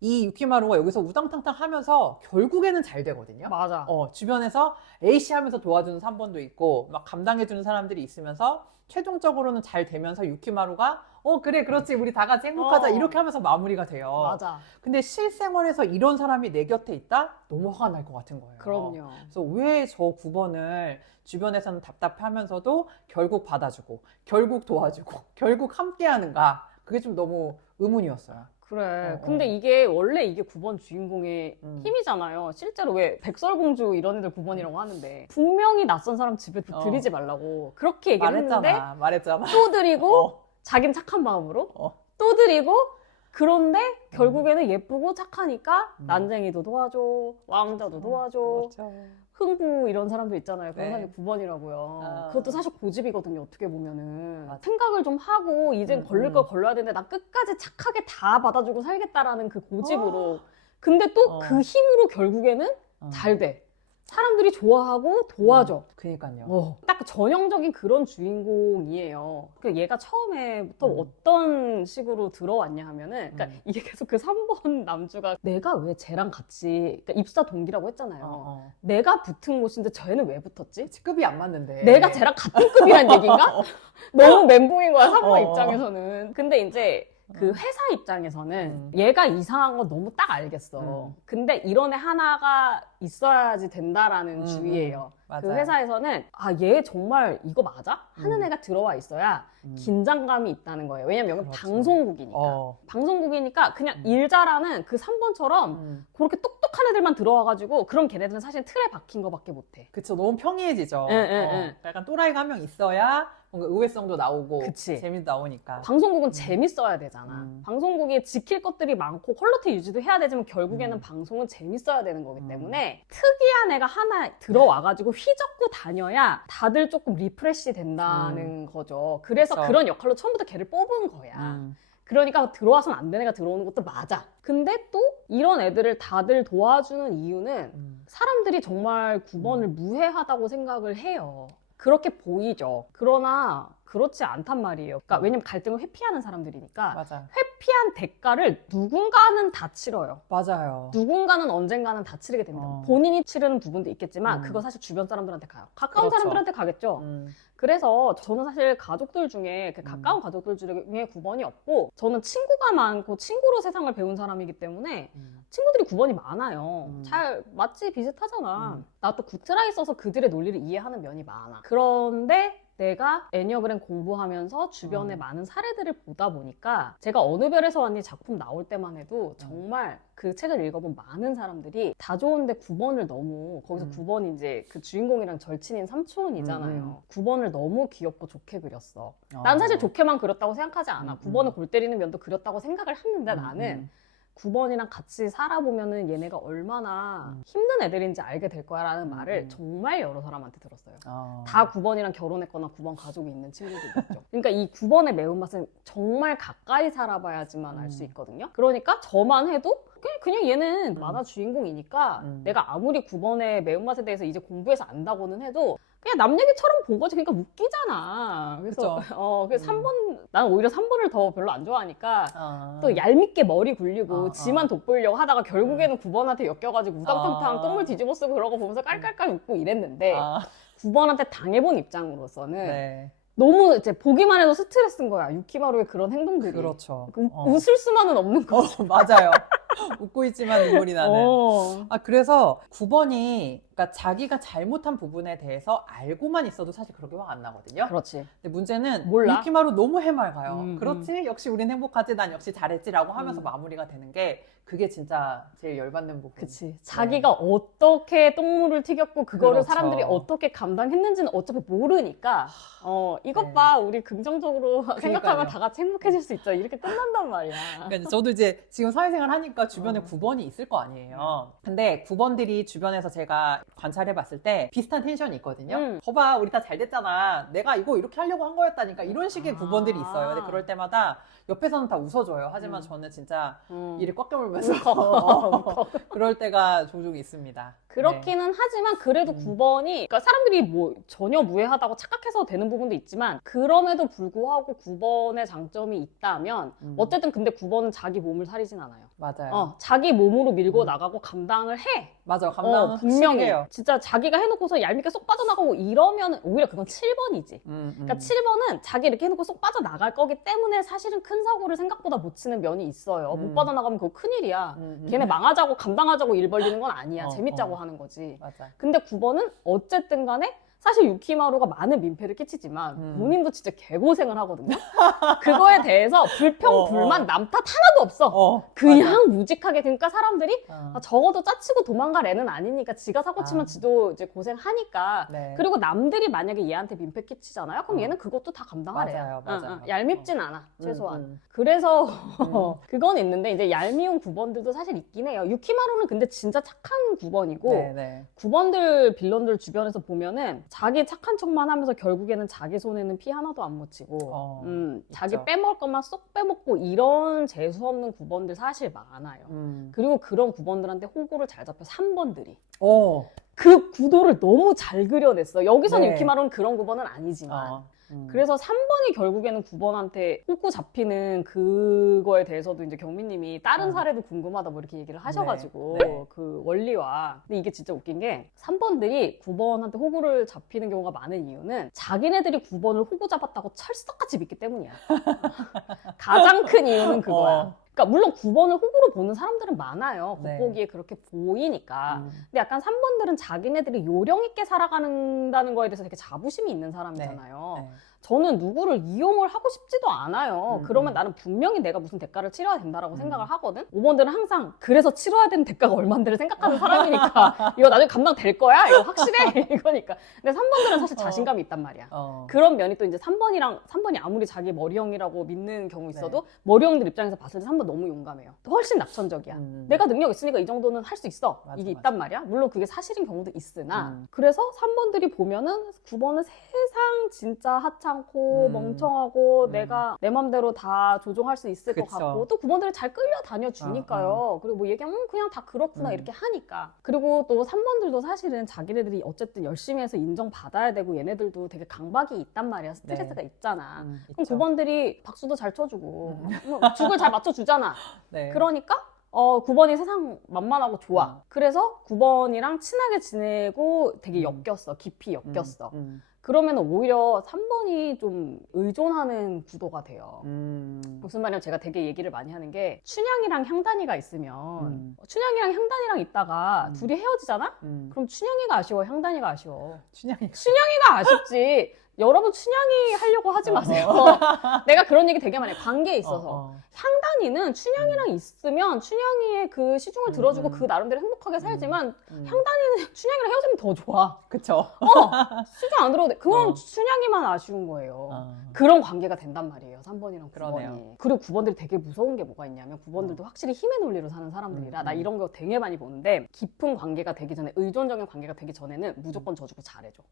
이 유키마루가 여기서 우당탕탕 하면서 결국에는 잘 되거든요. 맞아. 주변에서 A씨 하면서 도와주는 3번도 있고 막 감당해주는 사람들이 있으면서 최종적으로는 잘 되면서 유키마루가 그래 그렇지 우리 다 같이 행복하자 이렇게 하면서 마무리가 돼요. 맞아. 근데 실생활에서 이런 사람이 내 곁에 있다? 너무 화가 날 것 같은 거예요. 그럼요. 그래서 왜 저 9번을 주변에서는 답답해하면서도 결국 받아주고 결국 도와주고 결국 함께하는가 그게 좀 너무 의문이었어요. 그래. 근데 이게 원래 이게 9번 주인공의 힘이잖아요. 실제로 왜 백설공주 이런 애들 9번이라고 하는데 분명히 낯선 사람 집에 들이지 말라고 그렇게 얘기를 했는데 말했잖아. 또 드리고 자긴 착한 마음으로 또 드리고 그런데 결국에는 예쁘고 착하니까 난쟁이도 도와줘, 왕자도 도와줘, 그렇죠. 흥부 이런 사람도 있잖아요. 그런 네. 사람이 9번이라고요. 그것도 사실 고집이거든요. 어떻게 보면은. 맞아. 생각을 좀 하고 이젠 걸릴 걸 걸러야 되는데 나 끝까지 착하게 다 받아주고 살겠다라는 그 고집으로. 근데 또 그 힘으로 결국에는 잘 돼. 사람들이 좋아하고 도와줘. 그니까요. 딱 전형적인 그런 주인공이에요. 그 얘가 처음에부터 어떤 식으로 들어왔냐 하면은, 그러니까 이게 계속 그 3번 남주가 내가 왜 쟤랑 같이, 그러니까 입사 동기라고 했잖아요. 내가 붙은 곳인데 쟤는 왜 붙었지? 급이 안 맞는데. 내가 쟤랑 같은 급이란 얘기인가? 너무 멘붕인 거야, 3번 입장에서는. 근데 이제 그 회사 입장에서는 얘가 이상한 거 너무 딱 알겠어. 근데 이런 애 하나가 있어야지 된다라는 주의예요. 그 맞아요. 회사에서는 얘 정말 이거 맞아? 하는 애가 들어와 있어야 긴장감이 있다는 거예요. 왜냐면 여기 그렇죠. 방송국이니까. 방송국이니까 그냥 일 잘하는 그 3번처럼 그렇게 똑똑한 애들만 들어와가지고 그럼 걔네들은 사실 틀에 박힌 거밖에 못해. 그쵸. 너무 평이해지죠. 응. 약간 또라이가 한 명 있어야 뭔가 의외성도 나오고 그치. 재미도 나오니까. 방송국은 재밌어야 되잖아. 방송국이 지킬 것들이 많고 퀄리티 유지도 해야 되지만 결국에는 방송은 재밌어야 되는 거기 때문에 특이한 애가 하나 들어와가지고 휘젓고 다녀야 다들 조금 리프레시 된다는 거죠. 그래서 그쵸. 그런 역할로 처음부터 걔를 뽑은 거야. 그러니까 들어와서는 안 되는 애가 들어오는 것도 맞아. 근데 또 이런 애들을 다들 도와주는 이유는 사람들이 정말 9번을 무해하다고 생각을 해요. 그렇게 보이죠. 그러나 그렇지 않단 말이에요. 그러니까 왜냐면 갈등을 회피하는 사람들이니까 맞아. 회피한 대가를 누군가는 다 치러요. 맞아요. 누군가는 언젠가는 다 치르게 됩니다. 본인이 치르는 부분도 있겠지만 그거 사실 주변 사람들한테 가요. 가까운 그렇죠. 사람들한테 가겠죠. 그래서 저는 사실 가족들 중에 가까운 가족들 중에 9번이 없고 저는 친구가 많고 친구로 세상을 배운 사람이기 때문에 친구들이 9번이 많아요. 잘 맞지 비슷하잖아. 나 또 구트라 있어서 그들의 논리를 이해하는 면이 많아. 그런데 내가 애니어그램 공부하면서 주변에 많은 사례들을 보다 보니까 제가 어느 별에서 왔니 작품 나올 때만 해도 정말 그 책을 읽어본 많은 사람들이 다 좋은데 9번을 너무 거기서 9번이 이제 그 주인공이랑 절친인 삼촌이잖아요. 9번을 너무 귀엽고 좋게 그렸어. 난 사실 좋게만 그렸다고 생각하지 않아. 9번을 골 때리는 면도 그렸다고 생각을 했는데 나는 9번이랑 같이 살아보면은 얘네가 얼마나 힘든 애들인지 알게 될 거야 라는 말을 정말 여러 사람한테 들었어요. 다 9번이랑 결혼했거나 9번 가족이 있는 친구들이었죠. 그러니까 이 9번의 매운맛은 정말 가까이 살아봐야지만 알 수 있거든요. 그러니까 저만 해도 그냥 얘는 만화 주인공이니까 내가 아무리 9번의 매운맛에 대해서 이제 공부해서 안다고는 해도 그냥 남 얘기처럼 본 거지. 그러니까 웃기잖아. 그래서 그래서 3번 나는 오히려 3번을 더 별로 안 좋아하니까 또 얄밉게 머리 굴리고 지만 돋보이려고 하다가 결국에는 9번한테 엮여가지고 우당탕탕 똥을 뒤집어 쓰고 그러고 보면서 깔깔깔 웃고 이랬는데 9번한테 당해본 입장으로서는 네. 너무 이제 보기만 해도 스트레스인 거야. 유키마루의 그런 행동들이. 그렇죠. 웃을 수만은 없는 거. 맞아요. 웃고 있지만 눈물이 나는. 그래서 9번이 그러니까 자기가 잘못한 부분에 대해서 알고만 있어도 사실 그렇게 화 안 나거든요. 그렇지. 근데 문제는 몰라. 유키마루 너무 해맑아요. 그렇지? 역시 우린 행복하지. 난 역시 잘했지라고 하면서 마무리가 되는 게 그게 진짜 제일 열받는 부분. 그치. 자기가 어떻게 똥물을 튀겼고 그거를 그렇죠. 사람들이 어떻게 감당했는지는 어차피 모르니까 이것 봐 우리 긍정적으로 생각하면 다 같이 행복해질 수 있죠. 이렇게 끝난단 말이야. 그러니까 저도 이제 지금 사회생활 하니까 주변에 9번이 있을 거 아니에요. 근데 9번들이 주변에서 제가 관찰해봤을 때 비슷한 텐션이 있거든요. 거봐 우리 다 잘 됐잖아. 내가 이거 이렇게 하려고 한 거였다니까. 이런 식의 9번들이 있어요. 근데 그럴 때마다 옆에서는 다 웃어줘요. 하지만 저는 진짜 이를 꽉 깨물면서 그럴 때가 종종 있습니다. 그렇기는 하지만 그래도 9번이 그러니까 사람들이 뭐 전혀 무해하다고 착각해서 되는 부분도 있지만 그럼에도 불구하고 9번의 장점이 있다면 어쨌든 근데 9번은 자기 몸을 사리진 않아요. 맞아요. 자기 몸으로 밀고 나가고 감당을 해. 맞아. 감당은 분명히 해요. 진짜 자기가 해놓고서 얄밉게 쏙 빠져나가고 이러면 오히려 그건 7번이지. 그러니까 7번은 자기 이렇게 해놓고 쏙 빠져나갈 거기 때문에 사실은 큰 사고를 생각보다 못 치는 면이 있어요. 못 빠져나가면 그거 큰일이야. 걔네 망하자고 감당하자고 일 벌리는 건 아니야. 재밌자고 하는 거지. 맞아. 근데 9번은 어쨌든 간에 사실 유키마루가 많은 민폐를 끼치지만 본인도 진짜 개고생을 하거든요. 그거에 대해서 불평, 불만, 남 탓 하나도 없어. 그냥 무직하게. 그러니까 사람들이 적어도 짜치고 도망갈 애는 아니니까 지가 사고치면 지도 이제 고생하니까. 네. 그리고 남들이 만약에 얘한테 민폐 끼치잖아요. 그럼 얘는 그것도 다 감당할 애야. 맞아요. 얄밉진 않아. 최소한. 그래서 그건 있는데 이제 얄미운 9번들도 사실 있긴 해요. 유키마루는 근데 진짜 착한 9번이고 네. 9번들 빌런들 주변에서 보면은 자기 착한 척만 하면서 결국에는 자기 손에는 피 하나도 안 묻히고 자기 빼먹을 것만 쏙 빼먹고 이런 재수없는 9번들 사실 많아요. 그리고 그런 9번들한테 호구를 잘 잡혀 3번들이 그 구도를 너무 잘 그려냈어. 여기서는 유키마루는 그런 9번은 아니지만 그래서 3번이 결국에는 9번한테 호구 잡히는 그거에 대해서도 이제 경민님이 다른 사례도 궁금하다 뭐 이렇게 얘기를 하셔가지고 그 원리와 근데 이게 진짜 웃긴 게 3번들이 9번한테 호구를 잡히는 경우가 많은 이유는 자기네들이 9번을 호구 잡았다고 철석같이 믿기 때문이야. 가장 큰 이유는 그거야. 그러니까 물론 9번을 호구로 보는 사람들은 많아요. 겉보기에 그렇게 보이니까. 근데 약간 3번들은 자기네들이 요령 있게 살아간다는 거에 대해서 되게 자부심이 있는 사람이잖아요. 저는 누구를 이용을 하고 싶지도 않아요. 그러면 나는 분명히 내가 무슨 대가를 치러야 된다라고 생각을 하거든. 5번들은 항상 그래서 치러야 되는 대가가 얼만데를 생각하는 사람이니까 이거 나중에 감당될 거야? 이거 확실해? 이거니까. 근데 3번들은 사실 자신감이 있단 말이야. 그런 면이 또 이제 3번이 아무리 자기 머리형이라고 믿는 경우 있어도 머리형들 입장에서 봤을 때 3번 너무 용감해요. 훨씬 낙천적이야. 내가 능력 있으니까 이 정도는 할 수 있어. 이게 있단 말이야. 물론 그게 사실인 경우도 있으나 그래서 3번들이 보면은 9번은 세상 진짜 하찮고 않고 멍청하고 내가 내 맘대로 다 조종할 수 있을 것 그쵸. 같고 또 구번들이 잘 끌려다녀 주니까요. 그리고 뭐 얘기하면 그냥 다 그렇구나 이렇게 하니까. 그리고 또 3번들도 사실은 자기네들이 어쨌든 열심히 해서 인정받아야 되고 얘네들도 되게 강박이 있단 말이야. 스트레스가 있잖아. 그럼 있죠. 9번들이 박수도 잘 쳐주고 죽을 잘 맞춰주잖아. 네. 그러니까 9번이 세상 만만하고 좋아. 그래서 9번이랑 친하게 지내고 되게 엮였어. 깊이 엮였어. 그러면 오히려 3번이 좀 의존하는 구도가 돼요. 무슨 말이냐면 제가 되게 얘기를 많이 하는 게 춘향이랑 향단이가 있으면 춘향이랑 향단이랑 있다가 둘이 헤어지잖아? 그럼 춘향이가 아쉬워, 향단이가 아쉬워. 춘향이가 아쉽지. 여러분 춘향이 하려고 하지 마세요. 내가 그런 얘기 되게 많이 해. 관계에 있어서. 향단이는 춘향이랑 있으면 춘향이의 그 시중을 들어주고 그 나름대로 행복하게 살지만 향단이는 춘향이랑 헤어지면 더 좋아. 그쵸. 시중 안 들어도 돼. 그건 춘향이만 아쉬운 거예요. 그런 관계가 된단 말이에요. 3번이랑 9번이. 그러네요. 그리고 9번들이 되게 무서운 게 뭐가 있냐면 9번들도 확실히 힘의 논리로 사는 사람들이라 나 이런 거 되게 많이 보는데 깊은 관계가 되기 전에 의존적인 관계가 되기 전에는 무조건 져주고 잘해줘.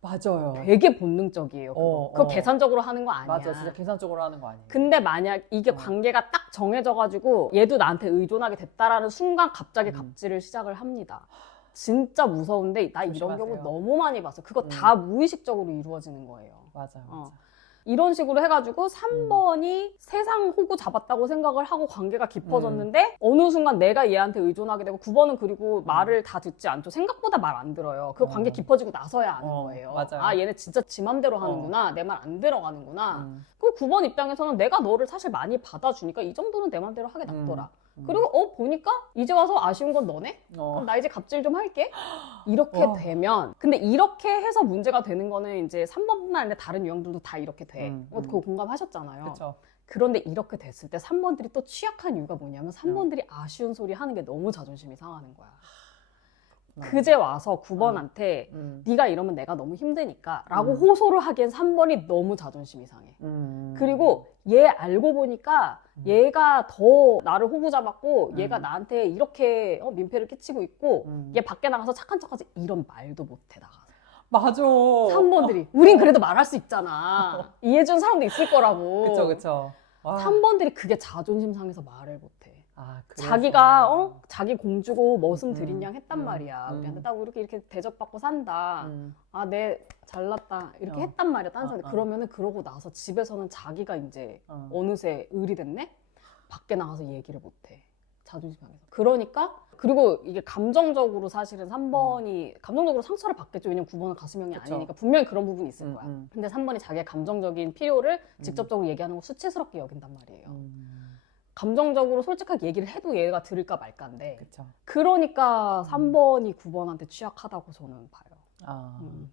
맞아요. 되게 본능적이에요. 그거 계산적으로 하는 거 아니야. 맞아, 진짜 계산적으로 하는 거 아니에요. 근데 만약 이게 관계가 딱 정해져가지고 얘도 나한테 의존하게 됐다라는 순간 갑자기 갑질을 시작을 합니다. 진짜 무서운데 나 이런 조심하세요. 경우 너무 많이 봤어. 그거 다 무의식적으로 이루어지는 거예요. 맞아요. 이런 식으로 해가지고 3번이 세상 호구 잡았다고 생각을 하고 관계가 깊어졌는데 어느 순간 내가 얘한테 의존하게 되고 9번은 그리고 말을 다 듣지 않죠. 생각보다 말 안 들어요. 그 관계 깊어지고 나서야 아는 거예요. 맞아요. 아 얘네 진짜 지 맘대로 하는구나. 내 말 안 들어가는구나. 그 9번 입장에서는 내가 너를 사실 많이 받아주니까 이 정도는 내 맘대로 하게 놔둬라. 그리고 보니까 이제 와서 아쉬운 건 너네? 그럼 나 이제 갑질 좀 할게. 이렇게 되면 근데 이렇게 해서 문제가 되는 거는 이제 3번뿐만 아니라 다른 유형들도 다 이렇게 돼. 그거 공감하셨잖아요. 그쵸. 그런데 이렇게 됐을 때 3번들이 또 취약한 이유가 뭐냐면 3번들이 아쉬운 소리 하는 게 너무 자존심이 상하는 거야. 그제 와서 9번한테 네가 이러면 내가 너무 힘드니까 라고 호소를 하기엔 3번이 너무 자존심이 상해. 그리고 얘 알고 보니까 얘가 더 나를 호구 잡았고 얘가 나한테 이렇게 민폐를 끼치고 있고 얘 밖에 나가서 착한 척하지 이런 말도 못해 나가서. 맞아. 3번들이 우린 그래도 말할 수 있잖아. 이해준 사람도 있을 거라고. 그쵸. 와. 3번들이 그게 자존심 상해서 말을 못해. 그래서. 자기가 자기 공주고 머슴 들인 양 했단 말이야. 우리한테 딱 이렇게 대접받고 산다. 내 잘났다 이렇게 했단 말이야. 딴 사람들. 그러면은 그러고 나서 집에서는 자기가 이제 어느새 을이 됐네. 밖에 나가서 얘기를 못해. 자존심 상해서. 그러니까 그리고 이게 감정적으로 사실은 3번이 감정적으로 상처를 받겠죠. 왜냐면 9번은 가슴형이 그쵸. 아니니까 분명히 그런 부분이 있을 거야. 근데 3번이 자기의 감정적인 필요를 직접적으로 얘기하는 거 수치스럽게 여긴단 말이에요. 감정적으로 솔직하게 얘기를 해도 얘가 들을까 말까인데. 그쵸. 그러니까 3번이 9번한테 취약하다고 저는 봐요.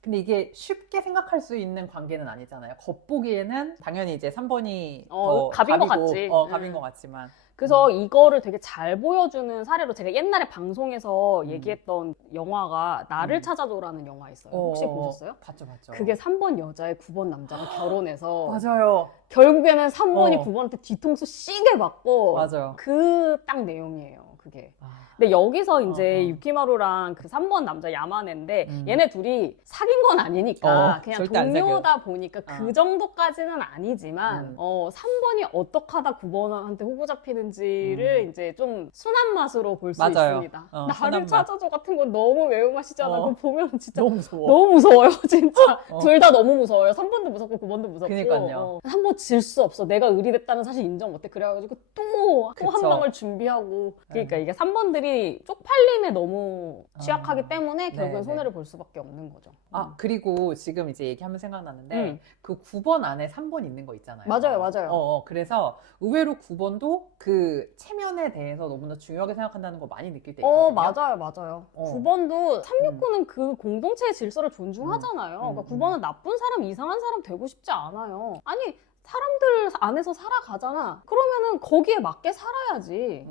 근데 이게 쉽게 생각할 수 있는 관계는 아니잖아요. 겉보기에는 당연히 이제 3번이 더 갑인 것 갑이고, 같지. 갑인 것 같지만. 그래서 이거를 되게 잘 보여주는 사례로 제가 옛날에 방송에서 얘기했던 영화가 나를 찾아줘라는 영화 있어요. 혹시 보셨어요? 봤죠. 그게 3번 여자애 9번 남자가 결혼해서 맞아요. 결국에는 3번이 9번한테 뒤통수 씨게 맞고 맞아요. 그 딱 내용이에요. 그게. 근데 여기서 이제 유키마루랑 그 3번 남자 야마네인데 얘네 둘이 사귄 건 아니니까 그냥 절대 안 동료다 보니까 그 정도까지는 아니지만 3번이 어떻게 하다 9번한테 호구 잡히는지를 이제 좀 순한 맛으로 볼 수 맞아요. 있습니다. 순한 나를 맛. 찾아줘 같은 건 너무 매운맛이잖아. 그거 보면 진짜 너무 무서워. 너무 무서워요, 진짜. 둘 다 너무 무서워요. 3번도 무섭고 9번도 무섭고. 그니까요. 3번 질 수 없어. 내가 의리됐다는 사실 인정 못해. 그래가지고 또 한 그쵸. 방을 준비하고. 그러니까 이게 3번들이 쪽팔림에 너무 취약하기 때문에 결국엔 네네. 손해를 볼 수밖에 없는 거죠. 그리고 지금 이제 얘기하면 생각나는데 그 9번 안에 3번 있는 거 있잖아요. 맞아요. 그래서 의외로 9번도 그 체면에 대해서 너무나 중요하게 생각한다는 거 많이 느낄 때 있거든요. 맞아요. 9번도 369는 그 공동체의 질서를 존중하잖아요. 그러니까 9번은 나쁜 사람, 이상한 사람 되고 싶지 않아요. 아니, 사람들 안에서 살아가잖아. 그러면은 거기에 맞게 살아야지.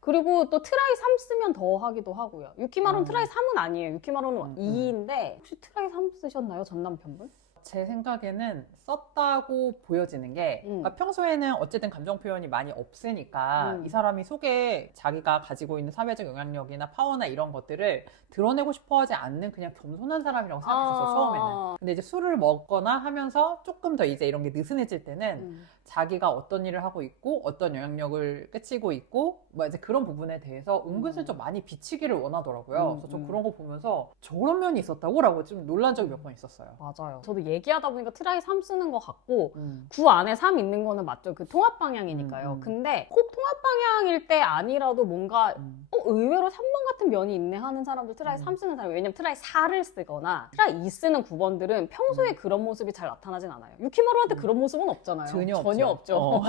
그리고 또 트라이 3 쓰면 더 하기도 하고요. 유키마루는 트라이 3은 아니에요. 유키마루는 2인데 혹시 트라이 3 쓰셨나요? 전 남편분? 제 생각에는 썼다고 보여지는 게 그러니까 평소에는 어쨌든 감정 표현이 많이 없으니까 이 사람이 속에 자기가 가지고 있는 사회적 영향력이나 파워나 이런 것들을 드러내고 싶어 하지 않는 그냥 겸손한 사람이라고 생각했었어, 처음에는. 근데 이제 술을 먹거나 하면서 조금 더 이제 이런 게 느슨해질 때는 자기가 어떤 일을 하고 있고 어떤 영향력을 끼치고 있고 뭐 이제 그런 부분에 대해서 은근슬쩍 많이 비치기를 원하더라고요. 그래서 저 그런 거 보면서 저런 면이 있었다고? 라고 좀 놀란 적이 몇 번 있었어요. 맞아요. 저도 얘기하다 보니까 트라이 3 쓰는 것 같고 9 안에 3 있는 거는 맞죠. 그 통합 방향이니까요. 근데 꼭 통합 방향일 때 아니라도 뭔가 의외로 3번 같은 면이 있네 하는 사람들 트라이 3 쓰는 사람. 왜냐면 트라이 4를 쓰거나 트라이 2 쓰는 9번들은 평소에 그런 모습이 잘 나타나진 않아요. 유키마루한테 그런 모습은 없잖아요. 전혀 없죠.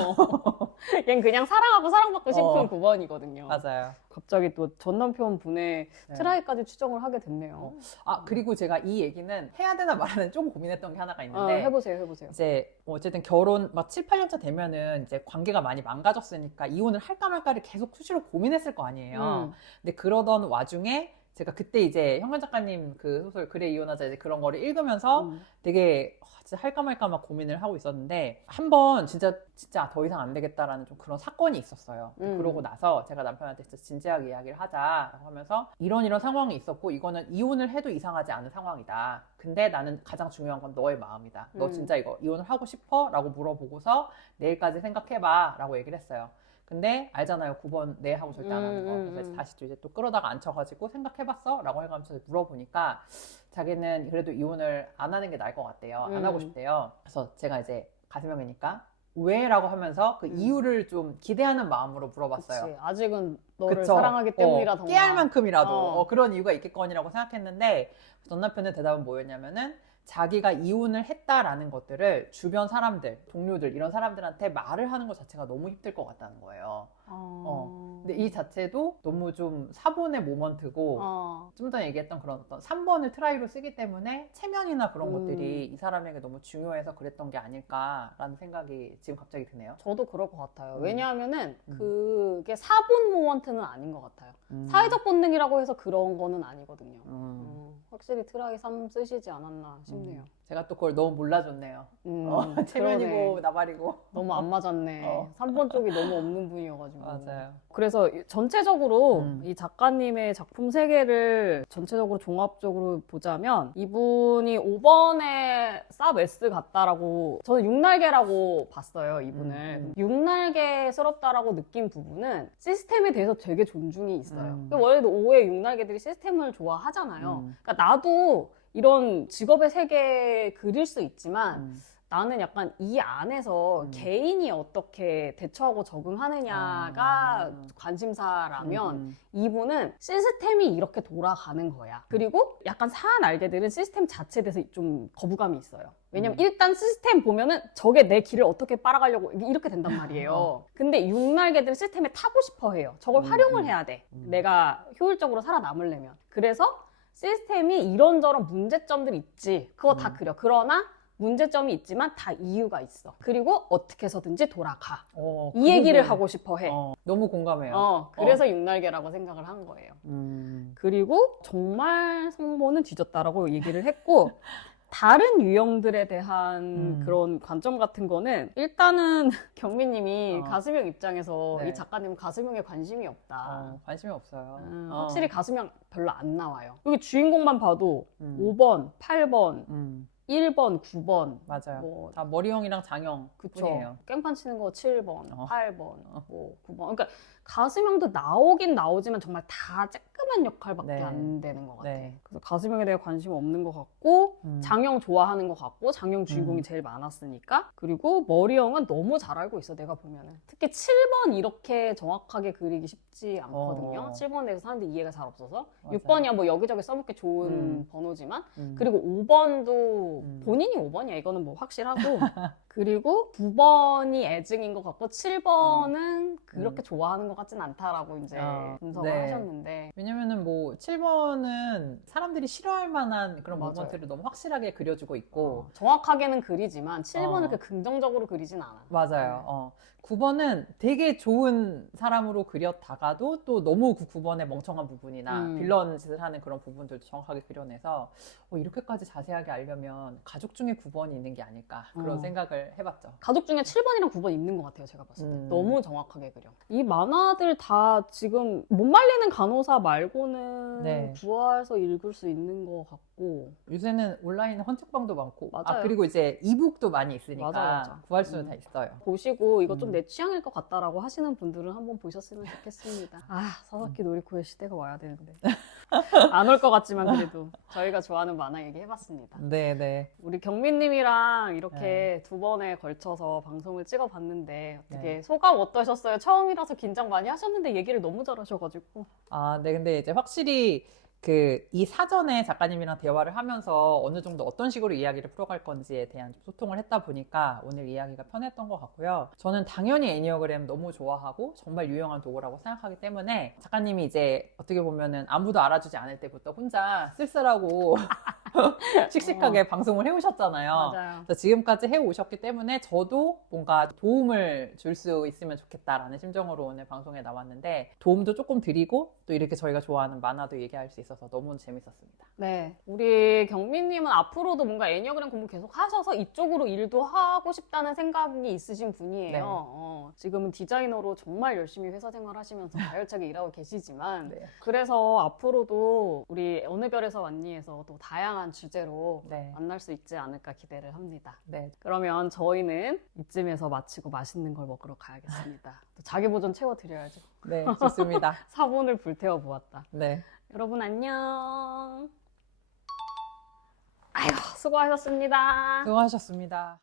얜 그냥 사랑하고 사랑받고 싶은 9번이거든요. 맞아요. 갑자기 또 전 남편 분의 네. 트라이까지 추정을 하게 됐네요. 아, 그리고 제가 이 얘기는 해야 되나 말하는 조금 고민했던 게 하나가 있는데 해보세요. 이제 어쨌든 결혼 막 7, 8년 차 되면은 이제 관계가 많이 망가졌으니까 이혼을 할까 말까를 계속 수시로 고민했을 거 아니에요. 근데 그러던 와중에 제가 그때 이제 현관 작가님 그 소설 그래 이혼하자 이제 그런 거를 읽으면서 되게 진짜 할까 말까 막 고민을 하고 있었는데 한 번 진짜 더 이상 안 되겠다라는 좀 그런 사건이 있었어요. 그러고 나서 제가 남편한테 진짜 진지하게 이야기를 하자라고 하면서 이런 상황이 있었고 이거는 이혼을 해도 이상하지 않은 상황이다. 근데 나는 가장 중요한 건 너의 마음이다. 너 진짜 이거 이혼을 하고 싶어? 라고 물어보고서 내일까지 생각해봐 라고 얘기를 했어요. 근데 알잖아요. 9번 네 하고 절대 안 하는 거. 그래서 다시 또 이제 또 끌어다가 앉혀가지고 생각해봤어? 라고 해가면서 물어보니까 자기는 그래도 이혼을 안 하는 게 나을 것 같대요. 안 하고 싶대요. 그래서 제가 이제 가슴형이니까 왜? 라고 하면서 그 이유를 좀 기대하는 마음으로 물어봤어요. 그치. 아직은 너를 그쵸? 사랑하기 때문이라던가. 깨알 만큼이라도 그런 이유가 있겠거니라고 생각했는데 전 남편의 대답은 뭐였냐면은 자기가 이혼을 했다라는 것들을 주변 사람들, 동료들 이런 사람들한테 말을 하는 것 자체가 너무 힘들 것 같다는 거예요. 근데 이 자체도 너무 좀 사본의 모먼트고 좀 전에 얘기했던 그런 어떤 3번을 트라이로 쓰기 때문에 체면이나 그런 것들이 이 사람에게 너무 중요해서 그랬던 게 아닐까라는 생각이 지금 갑자기 드네요. 저도 그럴 것 같아요. 왜냐하면은 그게 4본 모먼트는 아닌 것 같아요. 사회적 본능이라고 해서 그런 거는 아니거든요. 확실히 트라이 3 쓰시지 않았나 싶네요. 제가 또 그걸 너무 몰라줬네요. 체면이고 그러네. 나발이고. 너무 안 맞았네. 3번 쪽이 너무 없는 분이어가지고. 맞아요. 그래서 전체적으로 이 작가님의 작품 세계를 전체적으로 종합적으로 보자면 이분이 5번에 쌉 S 같다라고 저는 6날개라고 봤어요. 이분을. 6날개스럽다라고 느낀 부분은 시스템에 대해서 되게 존중이 있어요. 원래도 5의 6날개들이 시스템을 좋아하잖아요. 그러니까 나도 이런 직업의 세계에 그릴 수 있지만 나는 약간 이 안에서 개인이 어떻게 대처하고 적응하느냐가 관심사라면 이분은 시스템이 이렇게 돌아가는 거야. 그리고 약간 사한 알게들은 시스템 자체에 대해서 좀 거부감이 있어요. 왜냐면 일단 시스템 보면은 저게 내 길을 어떻게 빨아가려고 이렇게 된단 말이에요. 근데 6날개들은 시스템에 타고 싶어 해요. 저걸 활용을 해야 돼. 내가 효율적으로 살아남으려면. 그래서 시스템이 이런저런 문제점들이 있지. 그거 다 그려. 그러나 문제점이 있지만 다 이유가 있어. 그리고 어떻게 해서든지 돌아가. 이 얘기를 하고 싶어 해. 너무 공감해요. 그래서 6날개라고 생각을 한 거예요. 그리고 정말 성모는 뒤졌다라고 얘기를 했고 다른 유형들에 대한 그런 관점 같은 거는 일단은 경미님이 가슴형 입장에서 네. 이 작가님은 가슴형에 관심이 없다. 관심이 없어요. 확실히 가슴형 별로 안 나와요. 여기 주인공만 봐도 5번, 8번, 1번, 9번. 맞아요. 뭐, 다 머리형이랑 장형 그쵸. 뿐이에요. 깽판 치는 거 7번, 8번, 뭐 9번. 그러니까 가슴형도 나오긴 나오지만 정말 다 쬐끄만 역할밖에 네. 안 되는 것 같아. 네. 그래서 가슴형에 대해 관심 없는 것 같고 장형 좋아하는 것 같고 장형 주인공이 제일 많았으니까. 그리고 머리형은 너무 잘 알고 있어 내가 보면은. 특히 7번 이렇게 정확하게 그리기 쉽지 않거든요. 7번에 대해서 사람들이 이해가 잘 없어서. 맞아요. 6번이야 뭐 여기저기 써먹기 좋은 번호지만 그리고 5번도 본인이 5번이야 이거는 뭐 확실하고 그리고 9번이 애증인 것 같고 7번은 그렇게 좋아하는 것 같진 않다라고 이제 분석을 네. 하셨는데 왜냐면은 뭐 7번은 사람들이 싫어할 만한 그런 맞아요. 모먼트를 너무 확실하게 그려주고 있고 정확하게는 그리지만 7번을 그렇게 긍정적으로 그리진 않아. 맞아요. 9번은 되게 좋은 사람으로 그렸다가도 또 너무 그 9번의 멍청한 부분이나 빌런 짓을 하는 그런 부분들도 정확하게 그려내서 이렇게까지 자세하게 알려면 가족 중에 9번이 있는 게 아닐까 그런 생각을 해봤죠. 가족 중에 7번이랑 9번 있는 것 같아요, 제가 봤을 때. 너무 정확하게 그려. 이 만화들 다 지금 못 말리는 간호사 말고는 네. 구해서 읽을 수 있는 것 같고. 요새는 온라인 헌책방도 많고 맞아요. 그리고 이제 이북도 많이 있으니까 맞아. 구할 수는 다 있어요. 보시고 이거 좀 내 취향일 것 같다라고 하시는 분들은 한번 보셨으면 좋겠습니다. 사사키 노리코의 시대가 와야 되는데. 안 올 것 같지만 그래도 저희가 좋아하는 만화 얘기해봤습니다. 네네. 우리 경민님이랑 이렇게 두 번에 걸쳐서 방송을 찍어봤는데 어떻게 소감 어떠셨어요? 처음이라서 긴장 많이 하셨는데 얘기를 너무 잘하셔가지고. 네. 근데 이제 확실히 이 사전에 작가님이랑 대화를 하면서 어느 정도 어떤 식으로 이야기를 풀어갈 건지에 대한 좀 소통을 했다 보니까 오늘 이야기가 편했던 것 같고요. 저는 당연히 애니어그램 너무 좋아하고 정말 유용한 도구라고 생각하기 때문에 작가님이 이제 어떻게 보면은 아무도 알아주지 않을 때부터 혼자 쓸쓸하고 씩씩하게 방송을 해오셨잖아요. 맞아요. 그래서 지금까지 해오셨기 때문에 저도 뭔가 도움을 줄 수 있으면 좋겠다라는 심정으로 오늘 방송에 나왔는데 도움도 조금 드리고 또 이렇게 저희가 좋아하는 만화도 얘기할 수 있어서 너무 재밌었습니다. 네, 우리 경민님은 앞으로도 뭔가 애니어그램 공부 계속 하셔서 이쪽으로 일도 하고 싶다는 생각이 있으신 분이에요. 지금은 디자이너로 정말 열심히 회사 생활 하시면서 가열차게 일하고 계시지만 그래서 앞으로도 우리 어느 별에서 왔니에서 또 다양한 주제로 만날 수 있지 않을까 기대를 합니다. 그러면 저희는 이쯤에서 마치고 맛있는 걸 먹으러 가야겠습니다. 또 자기 보전 채워드려야죠. 네, 좋습니다. 4분을 불태워 보았다. 네. 여러분 안녕. 아휴, 수고하셨습니다. 수고하셨습니다.